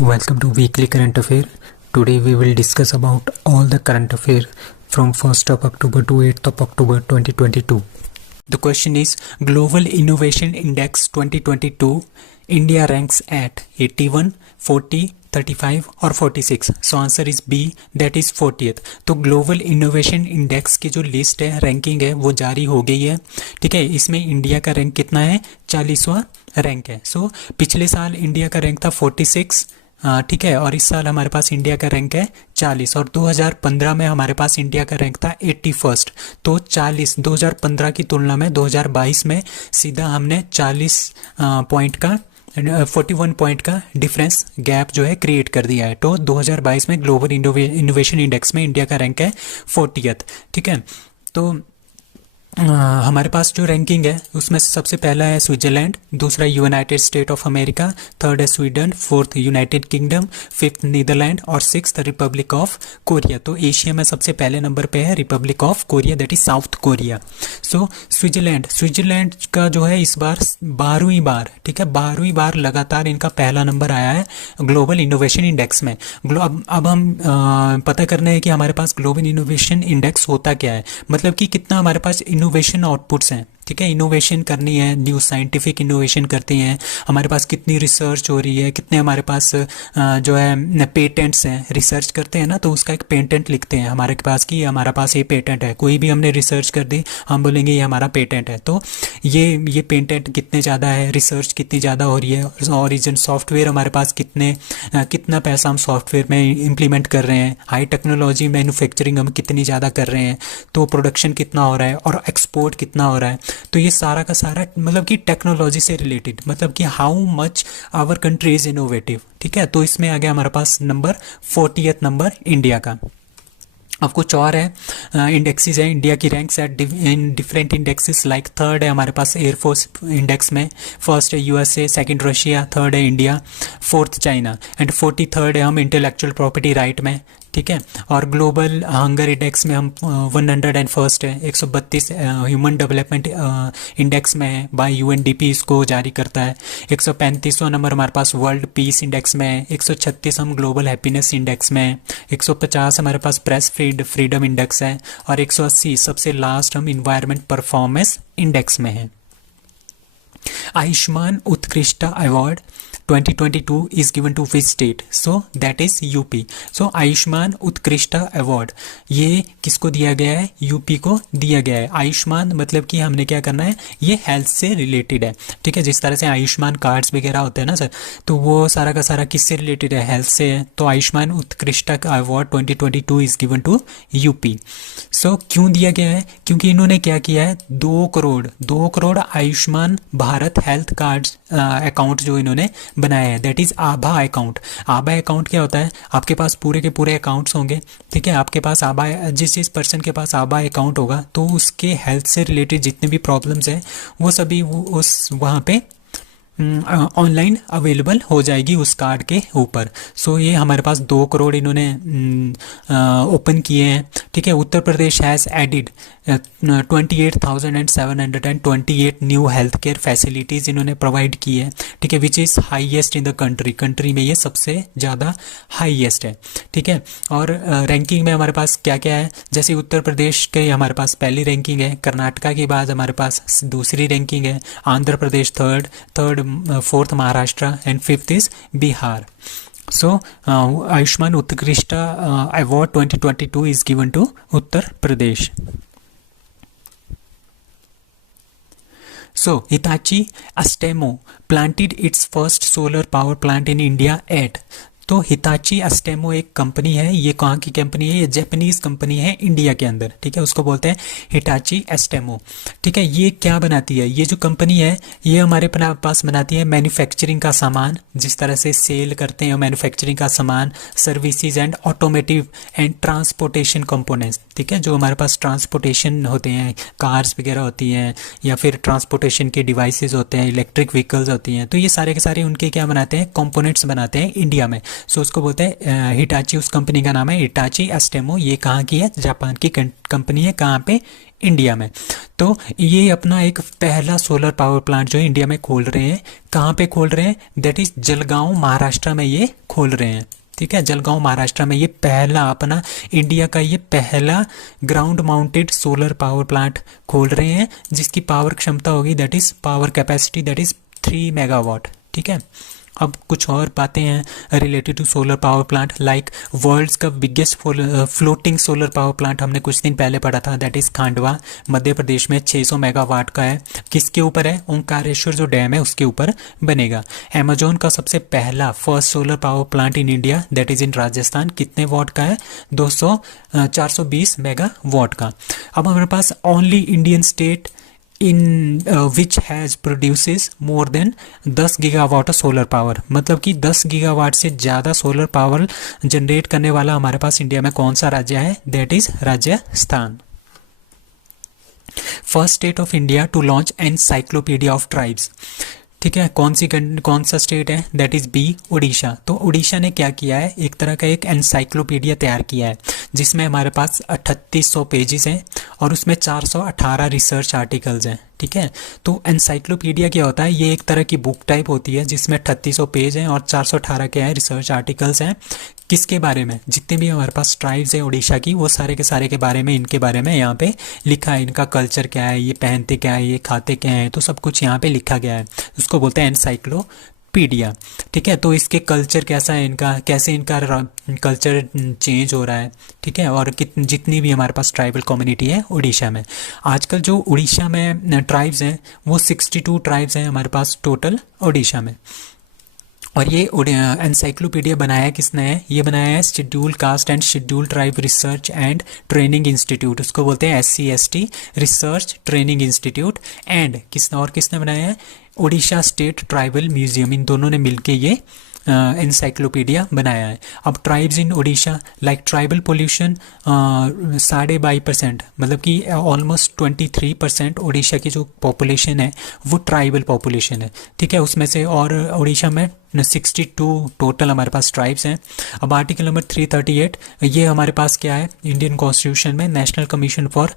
Welcome to Weekly Current Affair. Today we will discuss about all the current affair from 1st of October to 8th of October 2022. The question is Global Innovation Index 2022. India ranks at 81, 40, 35 और 46. So answer is B, that is 40th. तो global innovation index की जो list है, ranking है, वो जारी हो गई है. ठीक है, इसमें इंडिया का रैंक कितना है? 40वां रैंक है. सो पिछले साल इंडिया का रैंक था 46. ठीक है, और इस साल हमारे पास इंडिया का रैंक है 40 और 2015 में हमारे पास इंडिया का रैंक था 81st. तो 40 2015 की तुलना में 2022 में सीधा हमने 40 पॉइंट का 41 पॉइंट का डिफरेंस गैप जो है क्रिएट कर दिया है. तो 2022 में ग्लोबल इनोवेशन इंडेक्स में इंडिया का रैंक है 40th. ठीक है, तो हमारे पास जो रैंकिंग है उसमें सबसे पहला है स्विट्जरलैंड, दूसरा United State of America, third है Sweden, fourth United Kingdom, fifth Netherland और सिक्स्थ रिपब्लिक ऑफ कोरिया. तो एशिया में सबसे पहले नंबर पे है Republic of Korea, that is South Korea. So Switzerland का जो है इस बार 12वीं बार, ठीक है, 12वीं बार लगातार इनका पहला नंबर आया है ग्लोबल इनोवेशन इंडेक्स में. अब हम पता करना है कि हमारे पास ग्लोबल इनोवेशन इंडेक्स होता क्या है, मतलब कि कितना हमारे पास इनोवेशन आउटपुट्स हैं. ठीक है, इनोवेशन करनी है, न्यू साइंटिफिक इनोवेशन करते हैं, हमारे पास कितनी रिसर्च हो रही है, कितने हमारे पास जो है पेटेंट्स हैं. रिसर्च करते हैं ना, तो उसका एक पेटेंट लिखते हैं हमारे पास कि हमारा पास ये पेटेंट है. कोई भी हमने रिसर्च कर दी, हम बोलेंगे ये हमारा पेटेंट है. तो ये पेटेंट कितने ज़्यादा है, रिसर्च कितनी ज़्यादा हो रही है, ओरिजिन सॉफ्टवेयर हमारे पास कितना पैसा हम सॉफ्टवेयर में इम्प्लीमेंट कर रहे हैं, हाई टेक्नोलॉजी मैन्युफैक्चरिंग हम कितनी ज़्यादा कर रहे हैं, तो प्रोडक्शन कितना हो रहा है और एक्सपोर्ट कितना हो रहा है. तो ये सारा का सारा मतलब कि टेक्नोलॉजी से रिलेटेड, मतलब कि how much our country is innovative. ठीक है, तो इसमें आ गया हमारे पास नंबर 40th नंबर इंडिया का. अब कुछ और है इंडेक्सेस है इंडिया की ranks at in different indexes. Like third है हमारे पास एयरफोर्स इंडेक्स में, फर्स्ट है यूएसए, सेकंड रशिया, थर्ड है India, fourth China and 43rd है हम इंटेलेक्चुअल प्रॉपर्टी राइट में. ठीक है, और ग्लोबल हंगर इंडेक्स में हम 101st है, 132 ह्यूमन डेवलपमेंट इंडेक्स में है, बाय यूएनडीपी इसको जारी करता है. 135वां नंबर हमारे पास वर्ल्ड पीस इंडेक्स में है, 136 हम ग्लोबल हैप्पीनेस इंडेक्स में है, 150 हमारे पास प्रेस फ्रीडम इंडेक्स है और 180 सबसे लास्ट हम इन्वायरमेंट परफॉर्मेंस इंडेक्स में है. Ayushman Utkrishta award 2022 is given to which state? So that is UP. So Ayushman Utkrishta award ये किसको दिया गया है? यूपी को दिया गया है. आयुष्मान मतलब कि हमने क्या करना है, ये हेल्थ से रिलेटेड है. ठीक है, जिस तरह से आयुष्मान कार्ड्स वगैरह होते हैं ना सर, तो वो सारा का सारा किससे रिलेटेड है? हेल्थ से है. तो Ayushman Utkrishta award 2022 is given to UP. So क्यों दिया गया है? क्योंकि इन्होंने क्या किया है, 2 crore Ayushman Bharat health card account जो इन्होंने बनाया है, that is Abha account. Abha account क्या होता है? आपके पास पूरे के पूरे अकाउंट्स होंगे. ठीक है, आपके पास आभा, जिस पर्सन के पास आभा अकाउंट होगा तो उसके हेल्थ से रिलेटेड जितने भी प्रॉब्लम्स हैं वो सभी उस वहाँ पे ऑनलाइन अवेलेबल हो जाएगी उस कार्ड के ऊपर. सो ये हमारे पास 2 करोड़ इन्होंने ओपन किए हैं. ठीक है, Uttar Pradesh has added 28,728 new health care facilities इन्होंने प्रोवाइड की है. ठीक है, which is highest in the country में ये सबसे ज़्यादा हाईएस्ट है. ठीक है, और रैंकिंग में हमारे पास क्या क्या है, जैसे उत्तर प्रदेश के हमारे पास पहली रैंकिंग है, कर्नाटका के बाद हमारे पास दूसरी रैंकिंग है, Andhra Pradesh third, fourth Maharashtra and fifth is Bihar. So Ayushman Utkrishta award 2022 is given to Uttar Pradesh. So, Hitachi Astemo planted its first solar power plant in India at. तो हिताची अस्टेमो एक कंपनी है, ये कहाँ की कंपनी है? ये जापानीज कंपनी है इंडिया के अंदर. ठीक है, उसको बोलते हैं हिताची अस्टेमो. ठीक है, ये क्या बनाती है? ये जो कंपनी है ये हमारे पास बनाती है मैन्युफैक्चरिंग का सामान, जिस तरह से सेल करते हैं मैन्युफैक्चरिंग का सामान, services and automotive and transportation components. ठीक है, जो हमारे पास ट्रांसपोर्टेशन होते हैं, कार्स वगैरह होती हैं या फिर ट्रांसपोर्टेशन के डिवाइसेज होते हैं, इलेक्ट्रिक व्हीकल्स होती हैं, तो ये सारे के सारे उनके क्या बनाते हैं? कंपोनेंट्स बनाते हैं इंडिया में. सो उसको बोलते हैं हिटाची, उस कंपनी का नाम है हिटाची एस्टेमो। ये कहाँ की है? जापान की कंपनी है। कहाँ पे? इंडिया में। तो ये अपना एक पहला सोलर पावर प्लांट जो है इंडिया में खोल रहे हैं। कहाँ पे खोल रहे हैं? दैट इज जलगांव महाराष्ट्र में ये खोल रहे हैं। ठीक है, जलगांव महाराष्ट्र में ये पहला अपना इंडिया का ये पहला ground mounted solar power plant खोल रहे हैं, जिसकी पावर क्षमता होगी that is power capacity that is 3 megawatt. ठीक है, अब कुछ और बातें हैं related to solar power plant, like world's का biggest floating solar power plant हमने कुछ दिन पहले पढ़ा था, दैट इज़ खांडवा मध्य प्रदेश में 600 मेगावाट का है। किसके ऊपर है? ओंकारेश्वर जो डैम है उसके ऊपर बनेगा। अमेजोन का सबसे पहला first solar power plant in India that is in Rajasthan, कितने वॉट का है? 420 मेगावाट का। अब हमारे पास only Indian state in which has produces more than 10 gigawatt of solar power, मतलब कि 10 गीगावाट से ज़्यादा सोलर पावर जनरेट करने वाला हमारे पास इंडिया में कौन सा राज्य है? That is Rajasthan. First state of India to launch encyclopaedia of tribes. ठीक है, कौन सा स्टेट है? That is B, Orissa. तो उड़ीसा ने क्या किया है? एक तरह का एक एनसाइक्लोपीडिया तैयार किया है, जिसमें हमारे पास 3800 पेजेस हैं और उसमें 418 रिसर्च आर्टिकल्स हैं। ठीक है, तो एनसाइक्लोपीडिया क्या होता है? ये एक तरह की बुक टाइप होती है जिसमें 3800 पेज हैं और 418 क्या है? रिसर्च आर्टिकल्स हैं। किसके बारे में? जितने भी हमारे पास ट्राइब्स हैं उड़ीसा की, वो सारे के सारे के बारे में, इनके बारे में यहाँ पे लिखा है। इनका कल्चर क्या है, ये पहनते क्या है, ये खाते क्या है, तो सब कुछ यहाँ पे लिखा गया है। उसको बोलते हैं एनसाइक्लोपीडिया। ठीक है, तो इसके कल्चर कैसा है, इनका कैसे इनका कल्चर चेंज हो रहा है। ठीक है, और जितनी भी हमारे पास ट्राइबल कम्युनिटी है उड़ीसा में, आजकल जो उड़ीसा में ट्राइब्स हैं वो 62 ट्राइब्स हैं हमारे पास टोटल उड़ीसा में। और ये एनसाइक्लोपीडिया बनाया किसने है? ये बनाया है schedule caste and schedule tribe research and training institute, उसको बोलते हैं SCST research training institute. And किसने बनाया है? Orissa state tribal museum. इन दोनों ने मिलके ये एनसाइक्लोपीडिया बनाया है। अब tribes in Orissa, like tribal pollution 22.5%, मतलब कि ऑलमोस्ट 23% उड़ीसा की जो पॉपुलेशन है वो ट्राइबल पॉपुलेशन है। ठीक है, उसमें से और उड़ीसा में 62 टोटल हमारे पास ट्राइब्स हैं। अब आर्टिकल नंबर 338, ये हमारे पास क्या है इंडियन कॉन्स्टिट्यूशन में? National commission for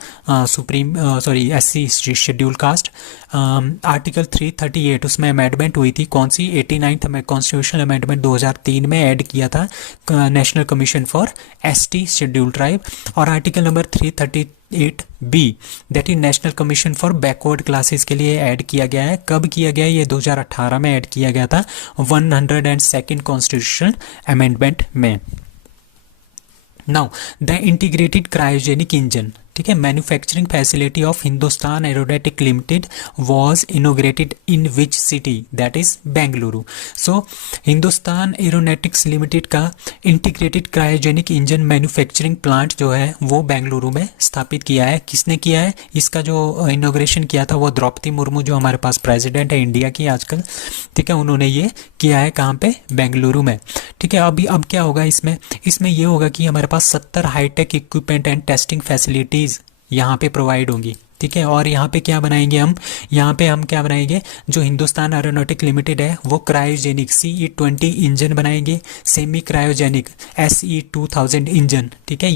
SC schedule caste, article 338, उसमें अमेंडमेंट हुई थी। कौन सी? 89th में कॉन्स्टिट्यूशनल अमेंडमेंट 2003 में ऐड किया था national commission for ST schedule tribe. और article number 338B that is national commission for backward classes के लिए ऐड किया गया है। कब किया गया है? ये 2018 में ऐड किया गया था 102nd कॉन्स्टिट्यूशनल अमेंडमेंट में। Now the integrated cryogenic engine, ठीक है, manufacturing facility of Hindustan aeronautic limited was inaugurated in which city? That is Bengaluru. So Hindustan aeronautics limited का integrated cryogenic engine manufacturing plant जो है वो बेंगलुरु में स्थापित किया है। किसने किया है? इसका जो इनोग्रेशन किया था वो द्रौपदी मुर्मू, जो हमारे पास प्रेसिडेंट है इंडिया की आजकल। ठीक है, उन्होंने ये किया है कहाँ पे? बेंगलुरु में। ठीक है, अब क्या होगा इसमें ये होगा कि हमारे पास 70 hi tech equipment and testing facilities यहाँ पे प्रोवाइड होंगी। ठीक है, और यहाँ पे क्या बनाएंगे हम? यहाँ पे हम क्या बनाएंगे? जो हिंदुस्तान एरोनॉटिक लिमिटेड है वो क्रायोजेनिक CE-20 इंजन बनाएंगे, सेमी क्रायोजेनिक SE-2000 इंजन। ठीक है,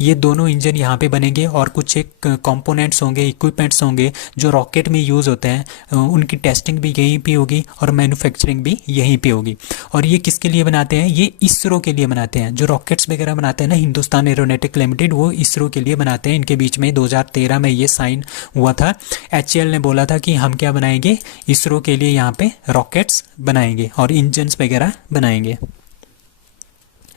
ये दोनों इंजन यहाँ पे बनेंगे और कुछ एक कंपोनेंट्स होंगे, इक्विपमेंट्स होंगे जो रॉकेट में यूज़ होते हैं, उनकी टेस्टिंग भी यहीं पे होगी और मैन्युफैक्चरिंग भी यहीं पे होगी। और ये किसके लिए बनाते हैं? ये इसरो के लिए बनाते हैं। जो रॉकेट्स वगैरह बनाते हैं ना हिंदुस्तान एरोनॉटिक लिमिटेड, वो इसरो के लिए बनाते हैं। इनके बीच में 2013 में ये साइन हुआ था। HAL ने बोला था कि हम क्या बनाएंगे? इसरो के लिए यहाँ पे रॉकेट्स बनाएंगे और इंजन्स वगैरह बनाएंगे।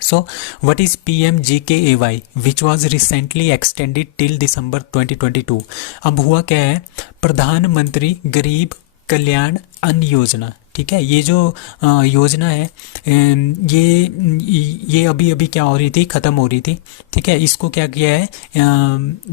So, what is PMGKAY which was recently extended till December 2022? अब हुआ क्या है? प्रधानमंत्री गरीब कल्याण अन्न योजना। ठीक है, ये जो योजना है ये अभी क्या हो रही थी? ख़त्म हो रही थी। ठीक है, इसको क्या किया है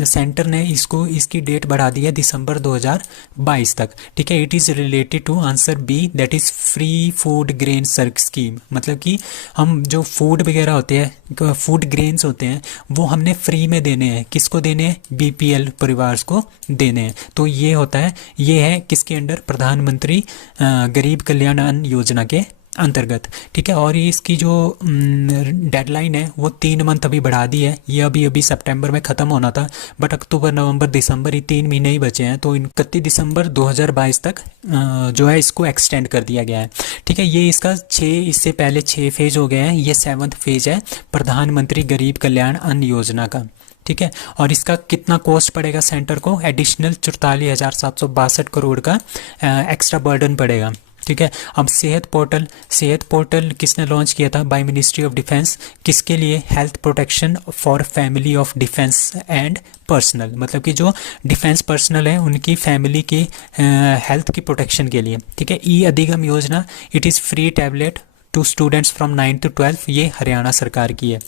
सेंटर ने? इसकी डेट बढ़ा दी है दिसंबर 2022 तक। ठीक है, it is related to answer B that is free food grain सर्क स्कीम। मतलब कि हम जो फूड वगैरह होते हैं, फूड ग्रेन्स होते हैं, वो हमने फ्री में देने हैं। किसको देने हैं? BPL परिवार को देने हैं। तो ये होता है, ये है किसके अंडर? प्रधानमंत्री गरीब कल्याण अन्न योजना के अंतर्गत, ठीक है। और ये इसकी जो डेडलाइन है वो 3 मंथ अभी बढ़ा दी है। ये अभी अभी सितंबर में ख़त्म होना था, बट अक्टूबर नवंबर दिसंबर ये 3 महीने ही बचे हैं, तो 31 दिसंबर 2022 तक जो है इसको एक्सटेंड कर दिया गया है, ठीक है। ये इसका इससे पहले 6 फेज हो गए हैं, ये 7वां फेज है प्रधानमंत्री गरीब कल्याण अन्न योजना का, ठीक है। और इसका कितना कॉस्ट पड़ेगा सेंटर को, एडिशनल 44,762 करोड़ का एक्स्ट्रा बर्डन पड़ेगा, ठीक है। अब सेहत पोर्टल किसने लॉन्च किया था, बाय मिनिस्ट्री ऑफ डिफेंस, किसके लिए, health protection for family of defence and personal, मतलब कि जो डिफेंस पर्सनल है उनकी फैमिली की हेल्थ की प्रोटेक्शन के लिए, ठीक है। ई अधिगम योजना, it is free tablet to students from 9 to 12, ये हरियाणा सरकार की है,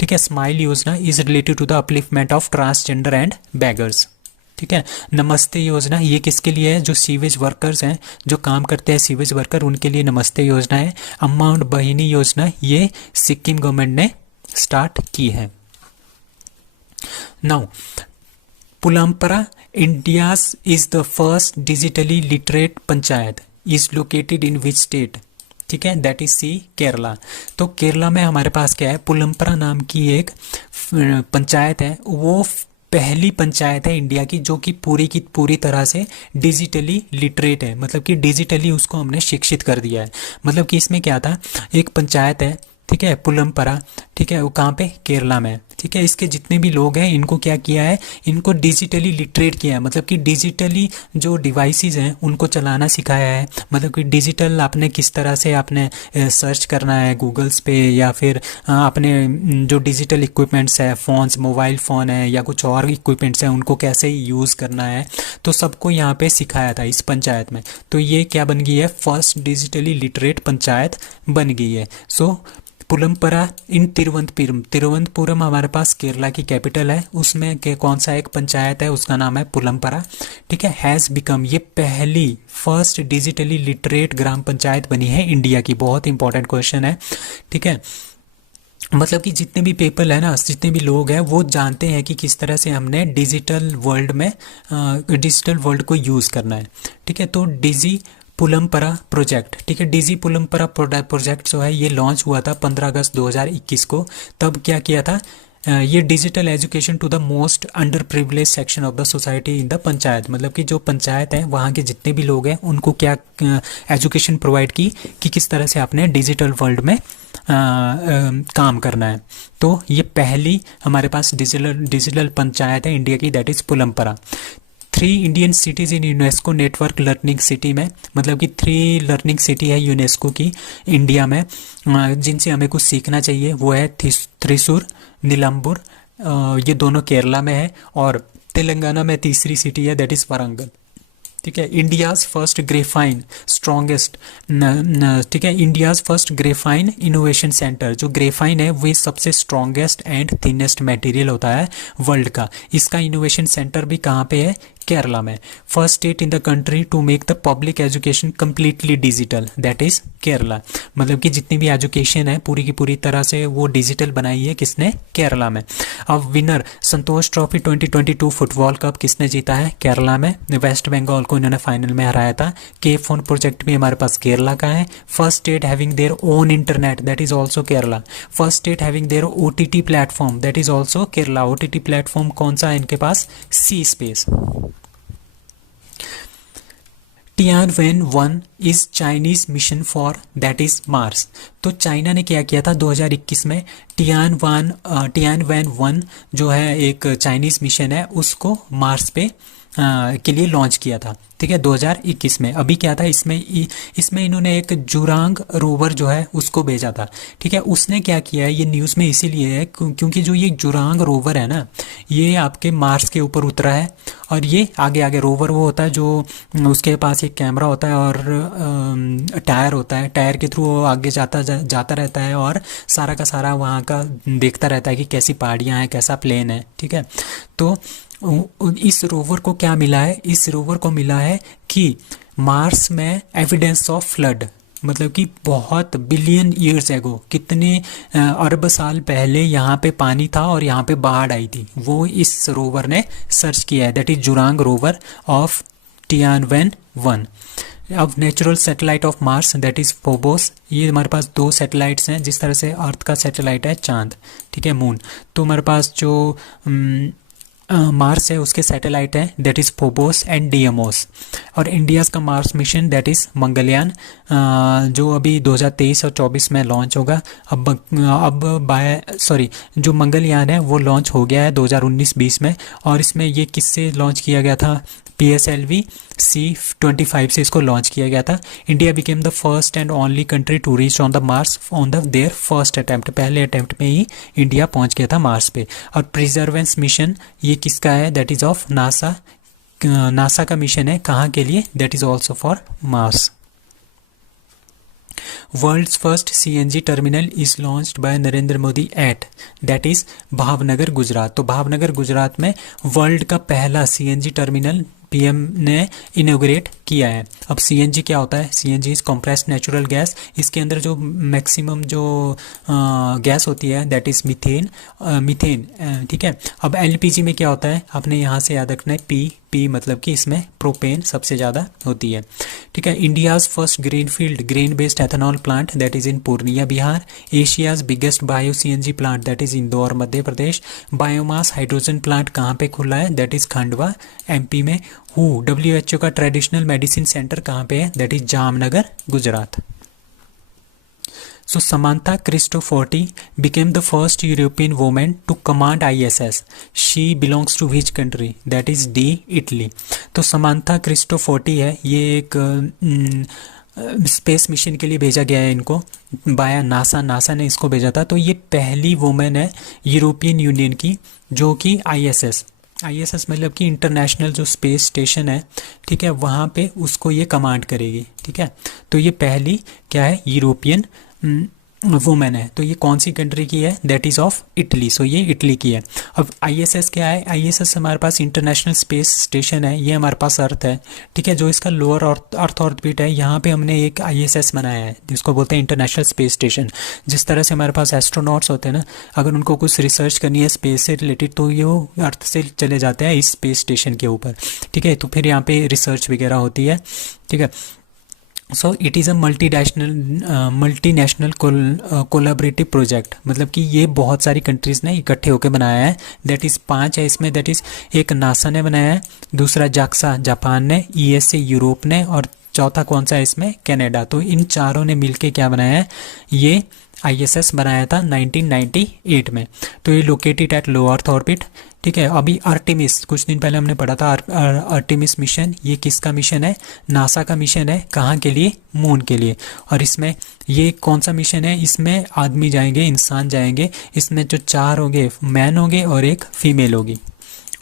ठीक है। स्माइल योजना is related to the upliftment of transgender and beggars, ठीक है। नमस्ते योजना ये किसके लिए है, जो सीवेज वर्कर्स हैं, जो काम करते हैं सीवेज वर्कर, उनके लिए नमस्ते योजना है। अम्मा और बहिनी योजना ये सिक्किम गवर्नमेंट ने स्टार्ट की है। Now Pullampara India's is the first digitally literate panchayat, is located in which state, ठीक है, दैट इज सी केरला। तो केरला में हमारे पास क्या है, पुलमपरा नाम की एक पंचायत है, वो पहली पंचायत है इंडिया की जो कि पूरी तरह से डिजिटली लिटरेट है, मतलब कि डिजिटली उसको हमने शिक्षित कर दिया है। मतलब कि इसमें क्या था, एक पंचायत है, ठीक है, पुलमपरा, ठीक है, वो कहाँ पे, केरला में, ठीक है। इसके जितने भी लोग हैं इनको क्या किया है, इनको डिजिटली लिटरेट किया है, मतलब कि डिजिटली जो डिवाइसेस हैं उनको चलाना सिखाया है। मतलब कि डिजिटल आपने किस तरह से आपने सर्च करना है गूगल्स पे, या फिर आपने जो डिजिटल इक्विपमेंट्स है, फ़ोन्स, मोबाइल फ़ोन है या कुछ और इक्विपमेंट्स हैं, उनको कैसे यूज़ करना है, तो सबको यहाँ पे सिखाया था इस पंचायत में। तो ये क्या बन गई है, फर्स्ट डिजिटली लिटरेट पंचायत बन गई है। सो पुलमपरा इन तिरुवनंतपुरम हमारे पास केरला की कैपिटल है, उसमें के कौन सा एक पंचायत है, उसका नाम है पुलमपरा, ठीक है। हैज़ बिकम, ये पहली फर्स्ट डिजिटली लिटरेट ग्राम पंचायत बनी है इंडिया की। बहुत इंपॉर्टेंट क्वेश्चन है, ठीक है। मतलब कि जितने भी पीपल है ना, जितने भी लोग हैं वो जानते हैं कि किस तरह से हमने डिजिटल वर्ल्ड को यूज़ करना है, ठीक है। तो डिजी पुलमपरा प्रोजेक्ट, ठीक है, डिजी पुलमपरा प्रोजेक्ट जो है ये लॉन्च हुआ था 15 अगस्त 2021 को। तब क्या किया था, ये digital education to the most under privilege section of the society in the panchayat, मतलब कि जो पंचायत है वहाँ के जितने भी लोग हैं उनको क्या एजुकेशन प्रोवाइड की कि किस तरह से आपने डिजिटल वर्ल्ड में काम करना है। तो ये पहली हमारे पास डिजिटल पंचायत है इंडिया की, that is Pullampara. 3 Indian cities in UNESCO network learning city में, मतलब कि 3 लर्निंग सिटी है यूनेस्को की इंडिया में जिनसे हमें कुछ सीखना चाहिए। वो है थ्रिसुर, नीलाम्बुर, ये दोनों केरला में है, और तेलंगाना में तीसरी सिटी है, दैट इज़ वारंगल, ठीक है। इंडियाज़ फर्स्ट ग्रेफाइन स्ट्रॉन्गेस्ट, ठीक है, India's first graphene innovation centre, जो ग्रेफाइन है वो सबसे स्ट्रॉन्गेस्ट एंड थिनेस्ट मटेरियल होता है वर्ल्ड का। इसका इनोवेशन सेंटर भी कहाँ पे है, केरला में। First state in the country to make the public education completely digital, that is Kerala. मतलब कि जितनी भी एजुकेशन है पूरी की पूरी तरह से वो डिजिटल बनाई है किसने, केरला में। अब विनर संतोष ट्रॉफी 2022 फुटबॉल कप किसने जीता है, केरला में। वेस्ट बंगाल को इन्होंने फाइनल में हराया था। के फोन प्रोजेक्ट भी हमारे पास केरला का है। First state having their own internet, that is also Kerala. First state having their OTT platform, that is also Kerala. OTT platform कौन सा है इनके पास, C space. Tianwen-1 is Chinese mission for, that is Mars. तो चाइना ने क्या किया था 2021 में, Tianwen-1 जो है एक चाइनीज मिशन है उसको मार्स पे के लिए लॉन्च किया था, ठीक है, 2021 में। अभी क्या था इसमें इन्होंने एक जुरांग रोवर जो है उसको भेजा था, ठीक है। उसने क्या किया है, ये न्यूज़ में इसीलिए है क्योंकि जो ये जुरांग रोवर है ना, ये आपके मार्स के ऊपर उतरा है, और ये आगे रोवर वो होता है जो उसके पास एक कैमरा होता है और टायर होता है, टायर के थ्रू वो आगे जाता रहता है और सारा का सारा वहाँ का देखता रहता है कि कैसी पहाड़ियाँ हैं, कैसा प्लेन है, ठीक है। तो इस रोवर को क्या मिला है, इस रोवर को मिला है कि मार्स में एविडेंस ऑफ फ्लड, मतलब कि बहुत बिलियन ईयर्स एगो, कितने अरब साल पहले यहाँ पे पानी था और यहाँ पे बाढ़ आई थी, वो इस रोवर ने सर्च किया है, that is Zhurong rover of Tianwen-1। अब natural satellite of Mars that is Phobos, ये हमारे पास दो सैटेलाइट्स हैं, जिस तरह से अर्थ का सैटेलाइट है चांद, ठीक है, मून। तो हमारे पास जो मार्स है उसके सैटेलाइट हैं दैट इज़ फोबोस एंड डीएमओस। और इंडियाज़ का Mars mission that is Mangalyaan, जो अभी 2023 और 24 में लॉन्च होगा। जो मंगलयान है वो लॉन्च हो गया है 2019-20 में, और इसमें ये किससे लॉन्च किया गया था, PSLV C-25 से इसको लॉन्च किया गया था। India became the first and only country to reach on the Mars on the their first attempt, पहले अटैम्प्ट में ही इंडिया पहुंच गया था मार्स पे। और प्रिजर्वेंस मिशन ये किसका है, that is of NASA, NASA का मिशन है, कहाँ के लिए, that is also for Mars. World's first CNG terminal is launched by Narendra Modi at, that is Bhavnagar Gujarat. तो भावनगर गुजरात में वर्ल्ड का पहला CNG टर्मिनल PM ने इनोग्रेट किया है। अब CNG क्या होता है, CNG is compressed natural gas, इसके अंदर जो मैक्सिमम जो गैस होती है दैट इज मीथेन, ठीक है। अब LPG में क्या होता है, आपने यहाँ से याद रखना है P मतलब कि इसमें प्रोपेन सबसे ज़्यादा होती है, ठीक है। India's first greenfield grain based ethanol plant that is in Purnia Bihar. Asia's biggest bio CNG plant that is Indore Madhya Pradesh. Biomass hydrogen plant कहाँ पे खुला है, दैट इज़ खंडवा MP में। WHO का ट्रेडिशनल मेडिसिन सेंटर कहाँ पे है, that is Jamnagar Gujarat. So Samantha Cristoforti became the first European woman to command ISS. She belongs to which country? That is D, Italy. तो Samantha Cristoforti है, ये एक space mission के लिए भेजा गया है इनको बाया नासा ने इसको भेजा था। तो ये पहली वुमेन है यूरोपियन यूनियन की जो कि ISS मतलब कि इंटरनेशनल जो स्पेस स्टेशन है, ठीक है, वहाँ पे उसको ये कमांड करेगी, ठीक है। तो ये पहली क्या है, यूरोपियन वुमेन है। तो ये कौन सी कंट्री की है, दैट इज़ ऑफ इटली। सो ये इटली की है। अब ISS क्या है, ISS हमारे पास इंटरनेशनल स्पेस स्टेशन है, ये हमारे पास अर्थ है, ठीक है। जो इसका लोअर अर्थ ऑर्बिट है, यहाँ पे हमने एक ISS बनाया है जिसको बोलते हैं इंटरनेशनल स्पेस स्टेशन। जिस तरह से हमारे पास एस्ट्रोनॉट्स होते हैं ना, अगर उनको कुछ रिसर्च करनी है स्पेस से रिलेटेड तो ये वो अर्थ से चले जाते हैं इस स्पेस स्टेशन के ऊपर, ठीक है। तो फिर यहाँ पे रिसर्च वगैरह होती है, ठीक है। So it is a multinational collaborative project, मतलब कि ये बहुत सारी कंट्रीज़ ने इकट्ठे होकर बनाया है। दैट इज़ 5 है इसमें, दैट इज़ एक नासा ने बनाया है, दूसरा जाक्सा जापान ने, ESA यूरोप ने, और चौथा कौन सा है इसमें, कनाडा। तो इन चारों ने मिलके क्या बनाया है, ये ISS बनाया था 1998 में। तो ये located at low earth orbit, ठीक है। अभी आर्टेमिस कुछ दिन पहले हमने पढ़ा था, आर्टेमिस मिशन, ये किसका मिशन है, नासा का मिशन है, कहाँ के लिए, मून के लिए। और इसमें ये कौन सा मिशन है, इसमें आदमी जाएंगे, इंसान जाएंगे, इसमें जो 4 होंगे मैन होंगे और एक फीमेल होगी।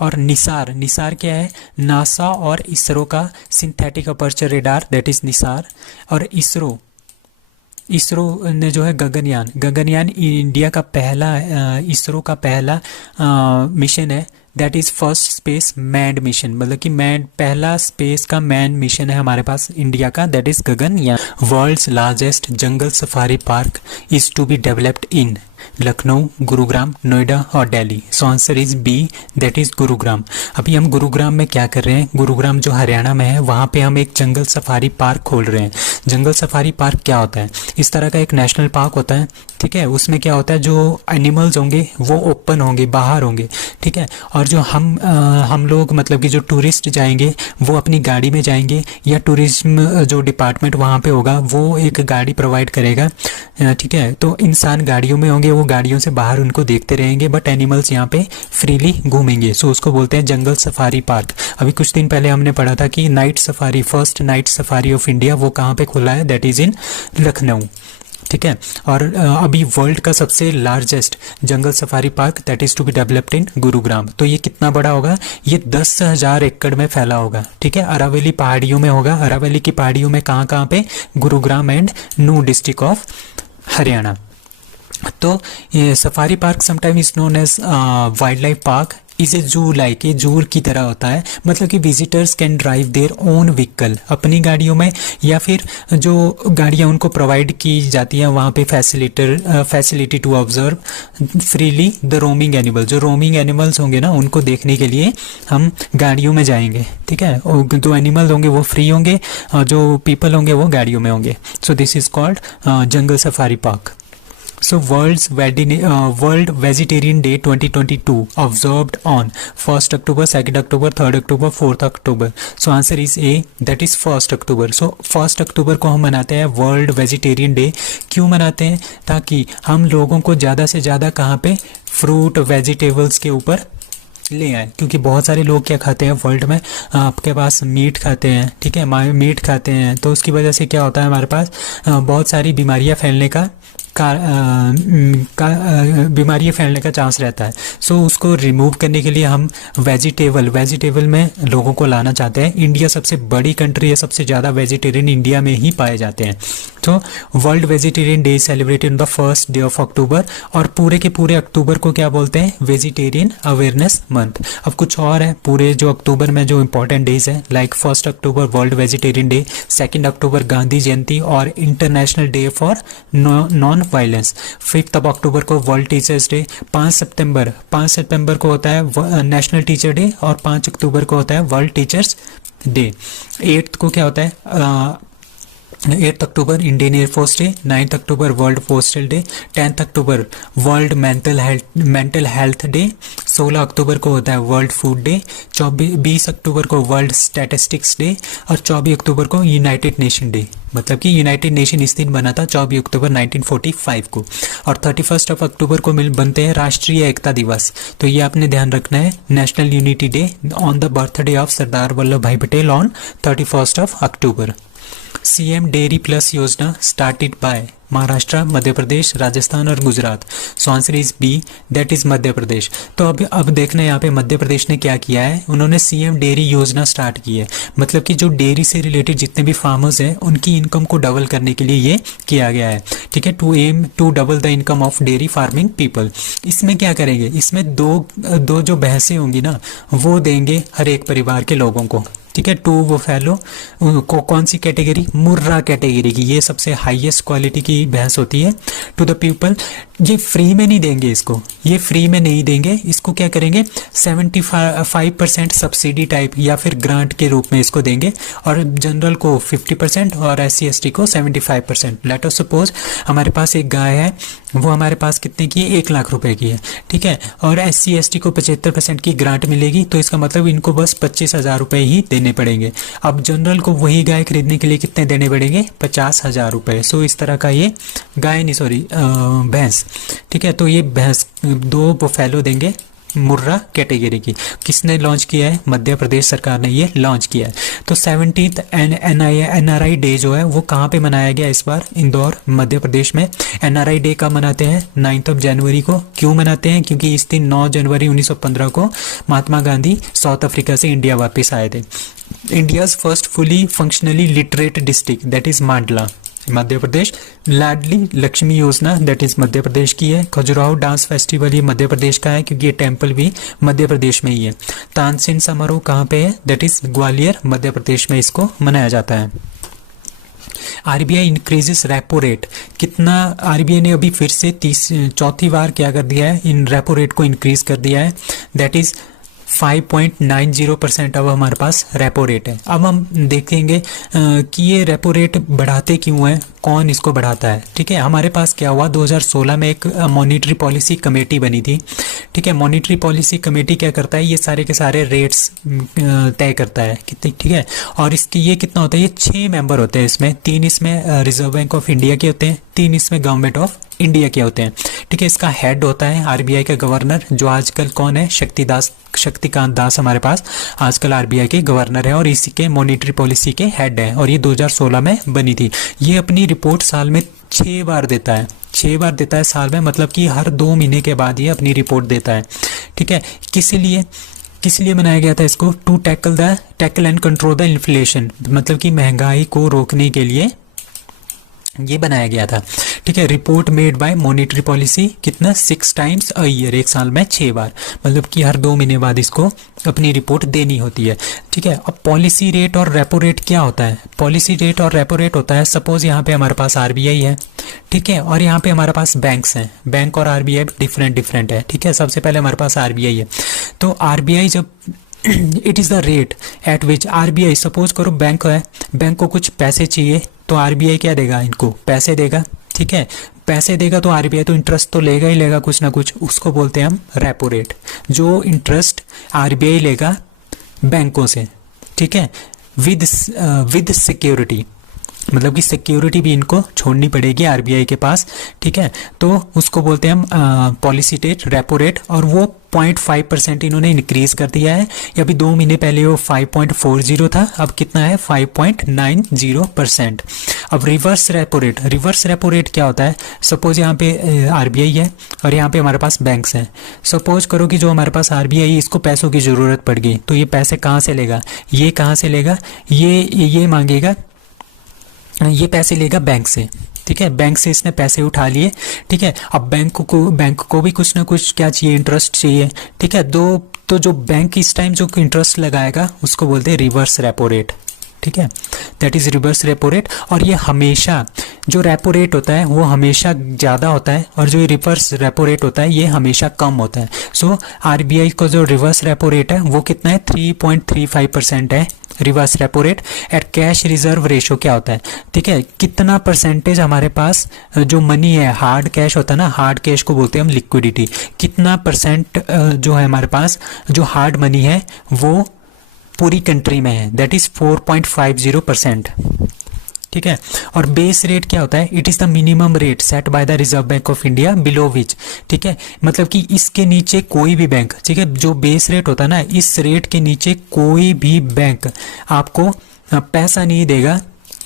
और निसार क्या है, नासा और इसरो का synthetic aperture radar that is Nisar. और इसरो ने जो है गगनयान इंडिया का पहला इसरो का पहला मिशन है, that is first space manned mission, मतलब कि पहला स्पेस का मैन मिशन है हमारे पास इंडिया का, that is Gaganyaan. World's largest jungle safari park is to be developed in Lucknow, Gurugram, Noida और Delhi. So answer is B, that is Gurugram. अभी हम गुरुग्राम में क्या कर रहे हैं, गुरुग्राम जो हरियाणा में है वहाँ पे हम एक जंगल सफारी पार्क खोल रहे हैं। जंगल सफारी पार्क क्या होता है, इस तरह का एक नेशनल पार्क होता है, ठीक है। उसमें क्या होता है, जो एनिमल्स होंगे वो ओपन होंगे, बाहर होंगे, ठीक है। और जो हम लोग मतलब कि जो टूरिस्ट जाएंगे वो अपनी गाड़ी में जाएंगे, या टूरिज्म जो डिपार्टमेंट वहाँ पे होगा वो एक गाड़ी प्रोवाइड करेगा, ठीक है। तो इंसान गाड़ियों में होंगे, वो गाड़ियों से बाहर उनको देखते रहेंगे, बट एनिमल्स यहाँ पे फ्रीली घूमेंगे। सो उसको बोलते हैं जंगल सफारी पार्क। अभी कुछ दिन पहले हमने पढ़ा था कि first night safari of India वो कहाँ पे खुला है, दैट इज इन लखनऊ, ठीक है। और अभी वर्ल्ड का सबसे largest jungle safari park that is to be developed in Gurugram. तो ये कितना बड़ा होगा, ये 10,000 एकड़ में फैला होगा, ठीक है। अरावली पहाड़ियों में होगा, अरावली की पहाड़ियों में कहाँ पे, Gurugram and Nuh district of Haryana. तो ये safari park sometime is known as wild life park is a zoo like, ये जू की तरह होता है, मतलब कि visitors can drive their own vehicle, अपनी गाड़ियों में, या फिर जो गाड़ियाँ उनको प्रोवाइड की जाती हैं वहाँ पे facility to observe freely the roaming animal, जो रोमिंग एनिमल्स होंगे ना उनको देखने के लिए हम गाड़ियों में जाएंगे, ठीक है। और जो एनिमल होंगे वो फ्री होंगे और जो पीपल होंगे वो गाड़ियों में होंगे। So this is called jungle safari park. So World Vegetarian Day 2022 observed on 1st October, 2nd October, 3rd October, 4th October. So answer is A, that is 1st October. So 1st October को हम मनाते हैं world vegetarian day. क्यों मनाते हैं? ताकि हम लोगों को ज़्यादा से ज़्यादा कहाँ पे फ्रूट वेजिटेबल्स के ऊपर ले आए, क्योंकि बहुत सारे लोग क्या खाते हैं वर्ल्ड में, आपके पास मीट खाते हैं, ठीक है, मीट खाते हैं, तो उसकी वजह से क्या होता है हमारे पास बहुत सारी बीमारियां फैलने का बीमारियाँ फैलने का चांस रहता है। सो उसको रिमूव करने के लिए हम वेजिटेबल में लोगों को लाना चाहते हैं। इंडिया सबसे बड़ी कंट्री है, सबसे ज़्यादा वेजिटेरियन इंडिया में ही पाए जाते हैं। तो world vegetarian day celebrated on the 1st day of October, और पूरे के पूरे अक्टूबर को क्या बोलते हैं? Vegetarian awareness month. अब कुछ और है पूरे जो अक्टूबर में जो इंपॉर्टेंट डेज है, like 1st October world vegetarian day, 2nd October Gandhi Jayanti और international day for non violence, 5th October को वर्ल्ड टीचर्स डे, 5 सितंबर को होता है नेशनल टीचर डे, और 5 अक्टूबर को होता है वर्ल्ड टीचर्स डे। 8th को क्या होता है? 8th अक्टूबर Indian air force day, 9th October world postal day, 10th October world mental health day, 16 अक्टूबर को होता है वर्ल्ड फूड डे, 20 अक्टूबर को वर्ल्ड स्टैटिस्टिक्स डे, और 24 अक्टूबर को यूनाइटेड नेशन डे। मतलब कि यूनाइटेड नेशन इस दिन बना था 24 अक्टूबर 1945 को। और 31 अक्टूबर को बनते हैं राष्ट्रीय एकता दिवस। तो ये आपने ध्यान रखना है, national unity day on the birthday of Sardar Vallabh Bhai Patel on 31 October. CM dairy plus Yojana started by Maharashtra, Madhya Pradesh, Rajasthan और Gujarat. So answer is B, that is Madhya Pradesh. तो अब देखना यहाँ पे मध्य प्रदेश ने क्या किया है, उन्होंने सीएम डेयरी योजना स्टार्ट की है। मतलब कि जो डेयरी से रिलेटेड जितने भी फार्मर्स हैं उनकी इनकम को डबल करने के लिए ये किया गया है, ठीक है, to double the income of dairy farming people. इसमें क्या करेंगे, इसमें दो जो भैंसें होंगी ना वो देंगे हर एक परिवार के लोगों को, ठीक है। 2 वो फैलो को कौन सी कैटेगरी? मुर्रा कैटेगरी की, ये सबसे हाईएस्ट क्वालिटी की भैंस होती है। टू द पीपल, ये फ्री में नहीं देंगे इसको, ये फ्री में नहीं देंगे इसको, क्या करेंगे 75% सब्सिडी टाइप या फिर ग्रांट के रूप में इसको देंगे, और जनरल को 50% और SC/ST को 75%। लेट अस सपोज हमारे पास एक गाय है, वो हमारे पास कितने की है? 1 लाख रुपए की है, ठीक है, और SC/ST को 75% की ग्रांट मिलेगी, तो इसका मतलब इनको बस 25,000 रुपये ही देने पड़ेंगे। अब जनरल को वही गाय खरीदने के लिए कितने देने पड़ेंगे? 50,000 रुपये। सो इस तरह का ये भैंस, ठीक है। तो ये भैंस 2 बफेलो देंगे मुर्रा कैटेगरी की। किसने लॉन्च किया है? मध्य प्रदेश सरकार ने ये लॉन्च किया है। तो 17th NRI डे जो है वो कहाँ पे मनाया गया इस बार? इंदौर, मध्य प्रदेश में। NRI डे कब मनाते हैं? 9 जनवरी को। क्यों मनाते हैं? क्योंकि इस दिन 9 जनवरी 1915 को महात्मा गांधी साउथ अफ्रीका से इंडिया वापस आए थे। India's first fully functionally literate district that is मांडला, मध्य प्रदेश। लाडली लक्ष्मी योजना दैट इज मध्य प्रदेश की है। खजुराहो डांस फेस्टिवल ये मध्य प्रदेश का है क्योंकि ये टेम्पल भी मध्य प्रदेश में ही है। तानसेन समारोह कहाँ पे है? दैट इज ग्वालियर, मध्य प्रदेश में इसको मनाया जाता है। RBI इंक्रीजेस रेपो रेट, कितना RBI ने अभी फिर से 4थी बार क्या कर दिया है? इन रेपो रेट को इंक्रीज कर दिया है, दैट इज 5.90% अब हमारे पास रेपो रेट है। अब हम देखेंगे कि ये रेपो रेट बढ़ाते क्यों हैं, कौन इसको बढ़ाता है, ठीक है। हमारे पास क्या हुआ, 2016 में एक मॉनिटरी पॉलिसी कमेटी बनी थी, ठीक है। मॉनिटरी पॉलिसी कमेटी क्या करता है? ये सारे के सारे रेट्स तय करता है कितने, ठीक है। और इसकी ये कितना होता है? ये 6 मेंबर होते हैं इसमें, 3 इसमें रिजर्व बैंक ऑफ इंडिया के होते हैं, 3 इसमें गवर्नमेंट ऑफ इंडिया के होते हैं, ठीक है। इसका हेड होता है RBI का गवर्नर, जो आजकल कौन है? शक्तिकांत दास हमारे पास आजकल RBI के गवर्नर है और इसी के मॉनिटरी पॉलिसी के हेड है, और ये 2016 में बनी थी। ये अपनी रिपोर्ट साल में 6 बार देता है, 6 बार देता है साल में, मतलब कि हर 2 महीने के बाद ये अपनी रिपोर्ट देता है, ठीक है। किस लिए बनाया गया था इसको? To tackle and control the inflation, मतलब कि महंगाई को रोकने के लिए ये बनाया गया था, ठीक है। Report made by monetary policy कितना 6 टाइम्स अ ईयर, एक साल में 6 बार, मतलब कि हर 2 महीने बाद इसको अपनी रिपोर्ट देनी होती है। ठीक है। अब पॉलिसी रेट और रेपो रेट क्या होता है? पॉलिसी रेट और रेपो रेट होता है, सपोज यहाँ पे हमारे पास आरबीआई है, ठीक है, और यहाँ पे हमारे पास बैंक्स हैं। बैंक और आरबीआई डिफरेंट है, ठीक है। सबसे पहले हमारे पास आरबीआई है, तो आरबीआई जब it is the rate at which RBI, suppose करो बैंक है, बैंक को कुछ पैसे चाहिए तो आरबीआई क्या देगा? इनको पैसे देगा, ठीक है। पैसे देगा तो आरबीआई तो इंटरेस्ट तो लेगा ही लेगा कुछ ना कुछ, उसको बोलते हैं हम रेपो रेट। जो इंटरेस्ट आरबीआई लेगा बैंकों से, ठीक है, विद सिक्योरिटी, मतलब कि सिक्योरिटी भी इनको छोड़नी पड़ेगी आरबीआई के पास, ठीक है। तो उसको बोलते हैं हम पॉलिसी रेट, रेपो रेट, और वो 0.5% इन्होंने इंक्रीज कर दिया है। अभी 2 महीने पहले वो 5.40 था, अब कितना है? 5.90%। अब reverse repo rate, reverse repo rate क्या होता है? सपोज यहाँ पे आरबीआई है और यहाँ पे हमारे पास बैंक्स हैं। सपोज करो कि जो हमारे पास आरबीआई, इसको पैसों की ज़रूरत पड़ गई, तो ये पैसे कहाँ से लेगा? ये कहाँ से लेगा? ये मांगेगा, ये पैसे लेगा बैंक से, ठीक है। बैंक से इसने पैसे उठा लिए, ठीक है। अब बैंक को भी कुछ ना कुछ क्या चाहिए? इंटरेस्ट चाहिए, ठीक है। तो जो बैंक इस टाइम जो इंटरेस्ट लगाएगा उसको बोलते हैं रिवर्स रेपो रेट, ठीक है। That is reverse repo rate. और ये हमेशा, जो रेपो रेट होता है वो हमेशा ज़्यादा होता है, और जो रिवर्स रेपो रेट होता है ये हमेशा कम होता है। सो आरबीआई का जो रिवर्स रेपो रेट है वो कितना है? 3.35% है reverse repo rate. At cash reserve ratio क्या होता है? ठीक है, कितना परसेंटेज हमारे पास जो मनी है, हार्ड कैश होता है ना, हार्ड कैश को बोलते हैं हम लिक्विडिटी, कितना परसेंट जो है हमारे पास जो हार्ड मनी है वो पूरी कंट्री में है, दैट इज 4.50%, ठीक है। और बेस रेट क्या होता है? It is the minimum rate set by the reserve bank of India below which, ठीक है, मतलब कि इसके नीचे कोई भी बैंक, ठीक है, जो बेस रेट होता है ना, इस रेट के नीचे कोई भी बैंक आपको पैसा नहीं देगा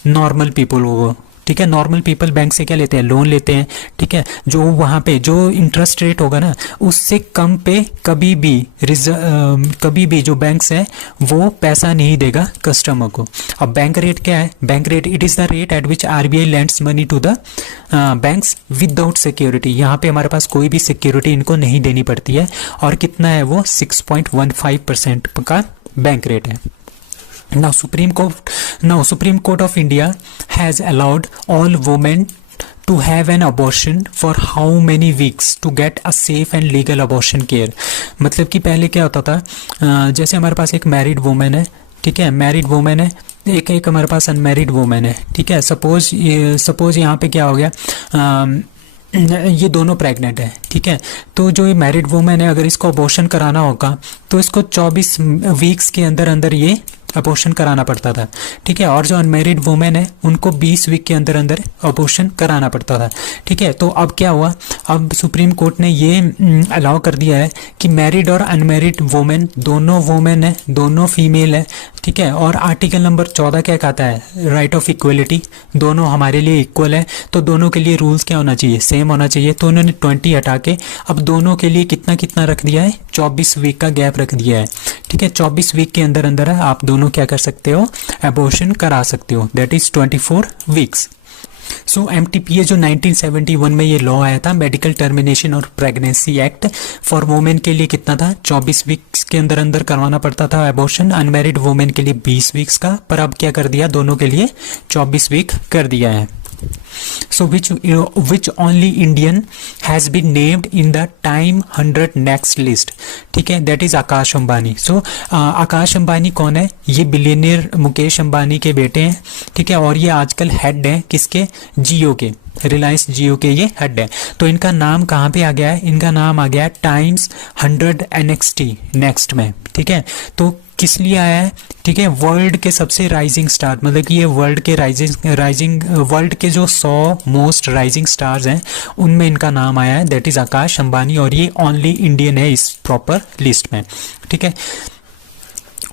नॉर्मल पीपल को, ठीक है। नॉर्मल पीपल बैंक से क्या लेते हैं? लोन लेते हैं, ठीक है। जो वहाँ पे जो इंटरेस्ट रेट होगा ना उससे कम पे कभी भी जो बैंक्स है वो पैसा नहीं देगा कस्टमर को। अब बैंक रेट क्या है? Bank rate it is the rate at which RBI lends money to the banks without security. यहाँ पे हमारे पास कोई भी सिक्योरिटी इनको नहीं देनी पड़ती है, और कितना है वो? 6.15% का बैंक रेट है। Now Supreme Court of India has allowed all women to have an abortion for how many weeks to get a safe and legal abortion care। मतलब कि पहले क्या होता था, जैसे हमारे पास एक मैरिड वुमेन है, ठीक है, मैरिड वुमेन है, एक हमारे पास अनमैरिड वुमेन है, ठीक है। सपोज यहाँ पे क्या हो गया, ये दोनों प्रेग्नेंट है, ठीक है। तो जो ये मैरिड वुमेन है, अगर इसको अबॉर्शन कराना होगा तो इसको 24 वीक्स के अंदर अंदर ये अबॉर्शन कराना पड़ता था, ठीक है। और जो अनमैरिड वुमेन है उनको 20 वीक के अंदर अंदर अबॉर्शन कराना पड़ता था, ठीक है। तो अब क्या हुआ? अब सुप्रीम कोर्ट ने ये अलाउ कर दिया है कि मैरिड और अनमैरिड वुमेन, दोनों वुमेन है, दोनों फीमेल है, ठीक है। और आर्टिकल नंबर 14 क्या कहता है? राइट ऑफ इक्वलिटी, दोनों हमारे लिए इक्वल है, तो दोनों के लिए रूल्स क्या होना चाहिए? सेम होना चाहिए। तो उन्होंने 20 हटा के अब दोनों के लिए कितना रख दिया है? 24 वीक का गैप रख दिया है, ठीक है। 24 वीक के अंदर अंदर आप दोनों क्या कर सकते हो? अबॉर्शन करा सकते हो, that is 24 weeks. So MTPA जो 1971 में ये लॉ आया था, मेडिकल टर्मिनेशन और प्रेगनेंसी एक्ट, फॉर वुमेन के लिए कितना था? 24 वीक्स के अंदर अंदर करवाना पड़ता था अबॉर्शन, अनमैरिड वुमेन के लिए 20 वीक्स का, पर अब क्या कर दिया? दोनों के लिए 24 वीक कर दिया है। So which only Indian has been named in the Time 100 Next list, ठीक है, that is Akash Ambani. So Akash Ambani कौन है? ये बिलियनियर मुकेश अंबानी के बेटे हैं, ठीक है, और ये आजकल हेड हैं किसके? जियो के, रिलायंस जियो के ये हेड है। तो इनका नाम कहाँ पे आ गया है? इनका नाम आ गया है टाइम्स 100 NXT नेक्स्ट में, ठीक है। तो किस लिए आया है? ठीक है, वर्ल्ड के सबसे राइजिंग स्टार, मतलब कि ये वर्ल्ड के वर्ल्ड के जो 100 मोस्ट राइजिंग स्टार्स हैं उनमें इनका नाम आया है, दैट इज आकाश अंबानी, और ये ओनली इंडियन है इस प्रॉपर लिस्ट में, ठीक है।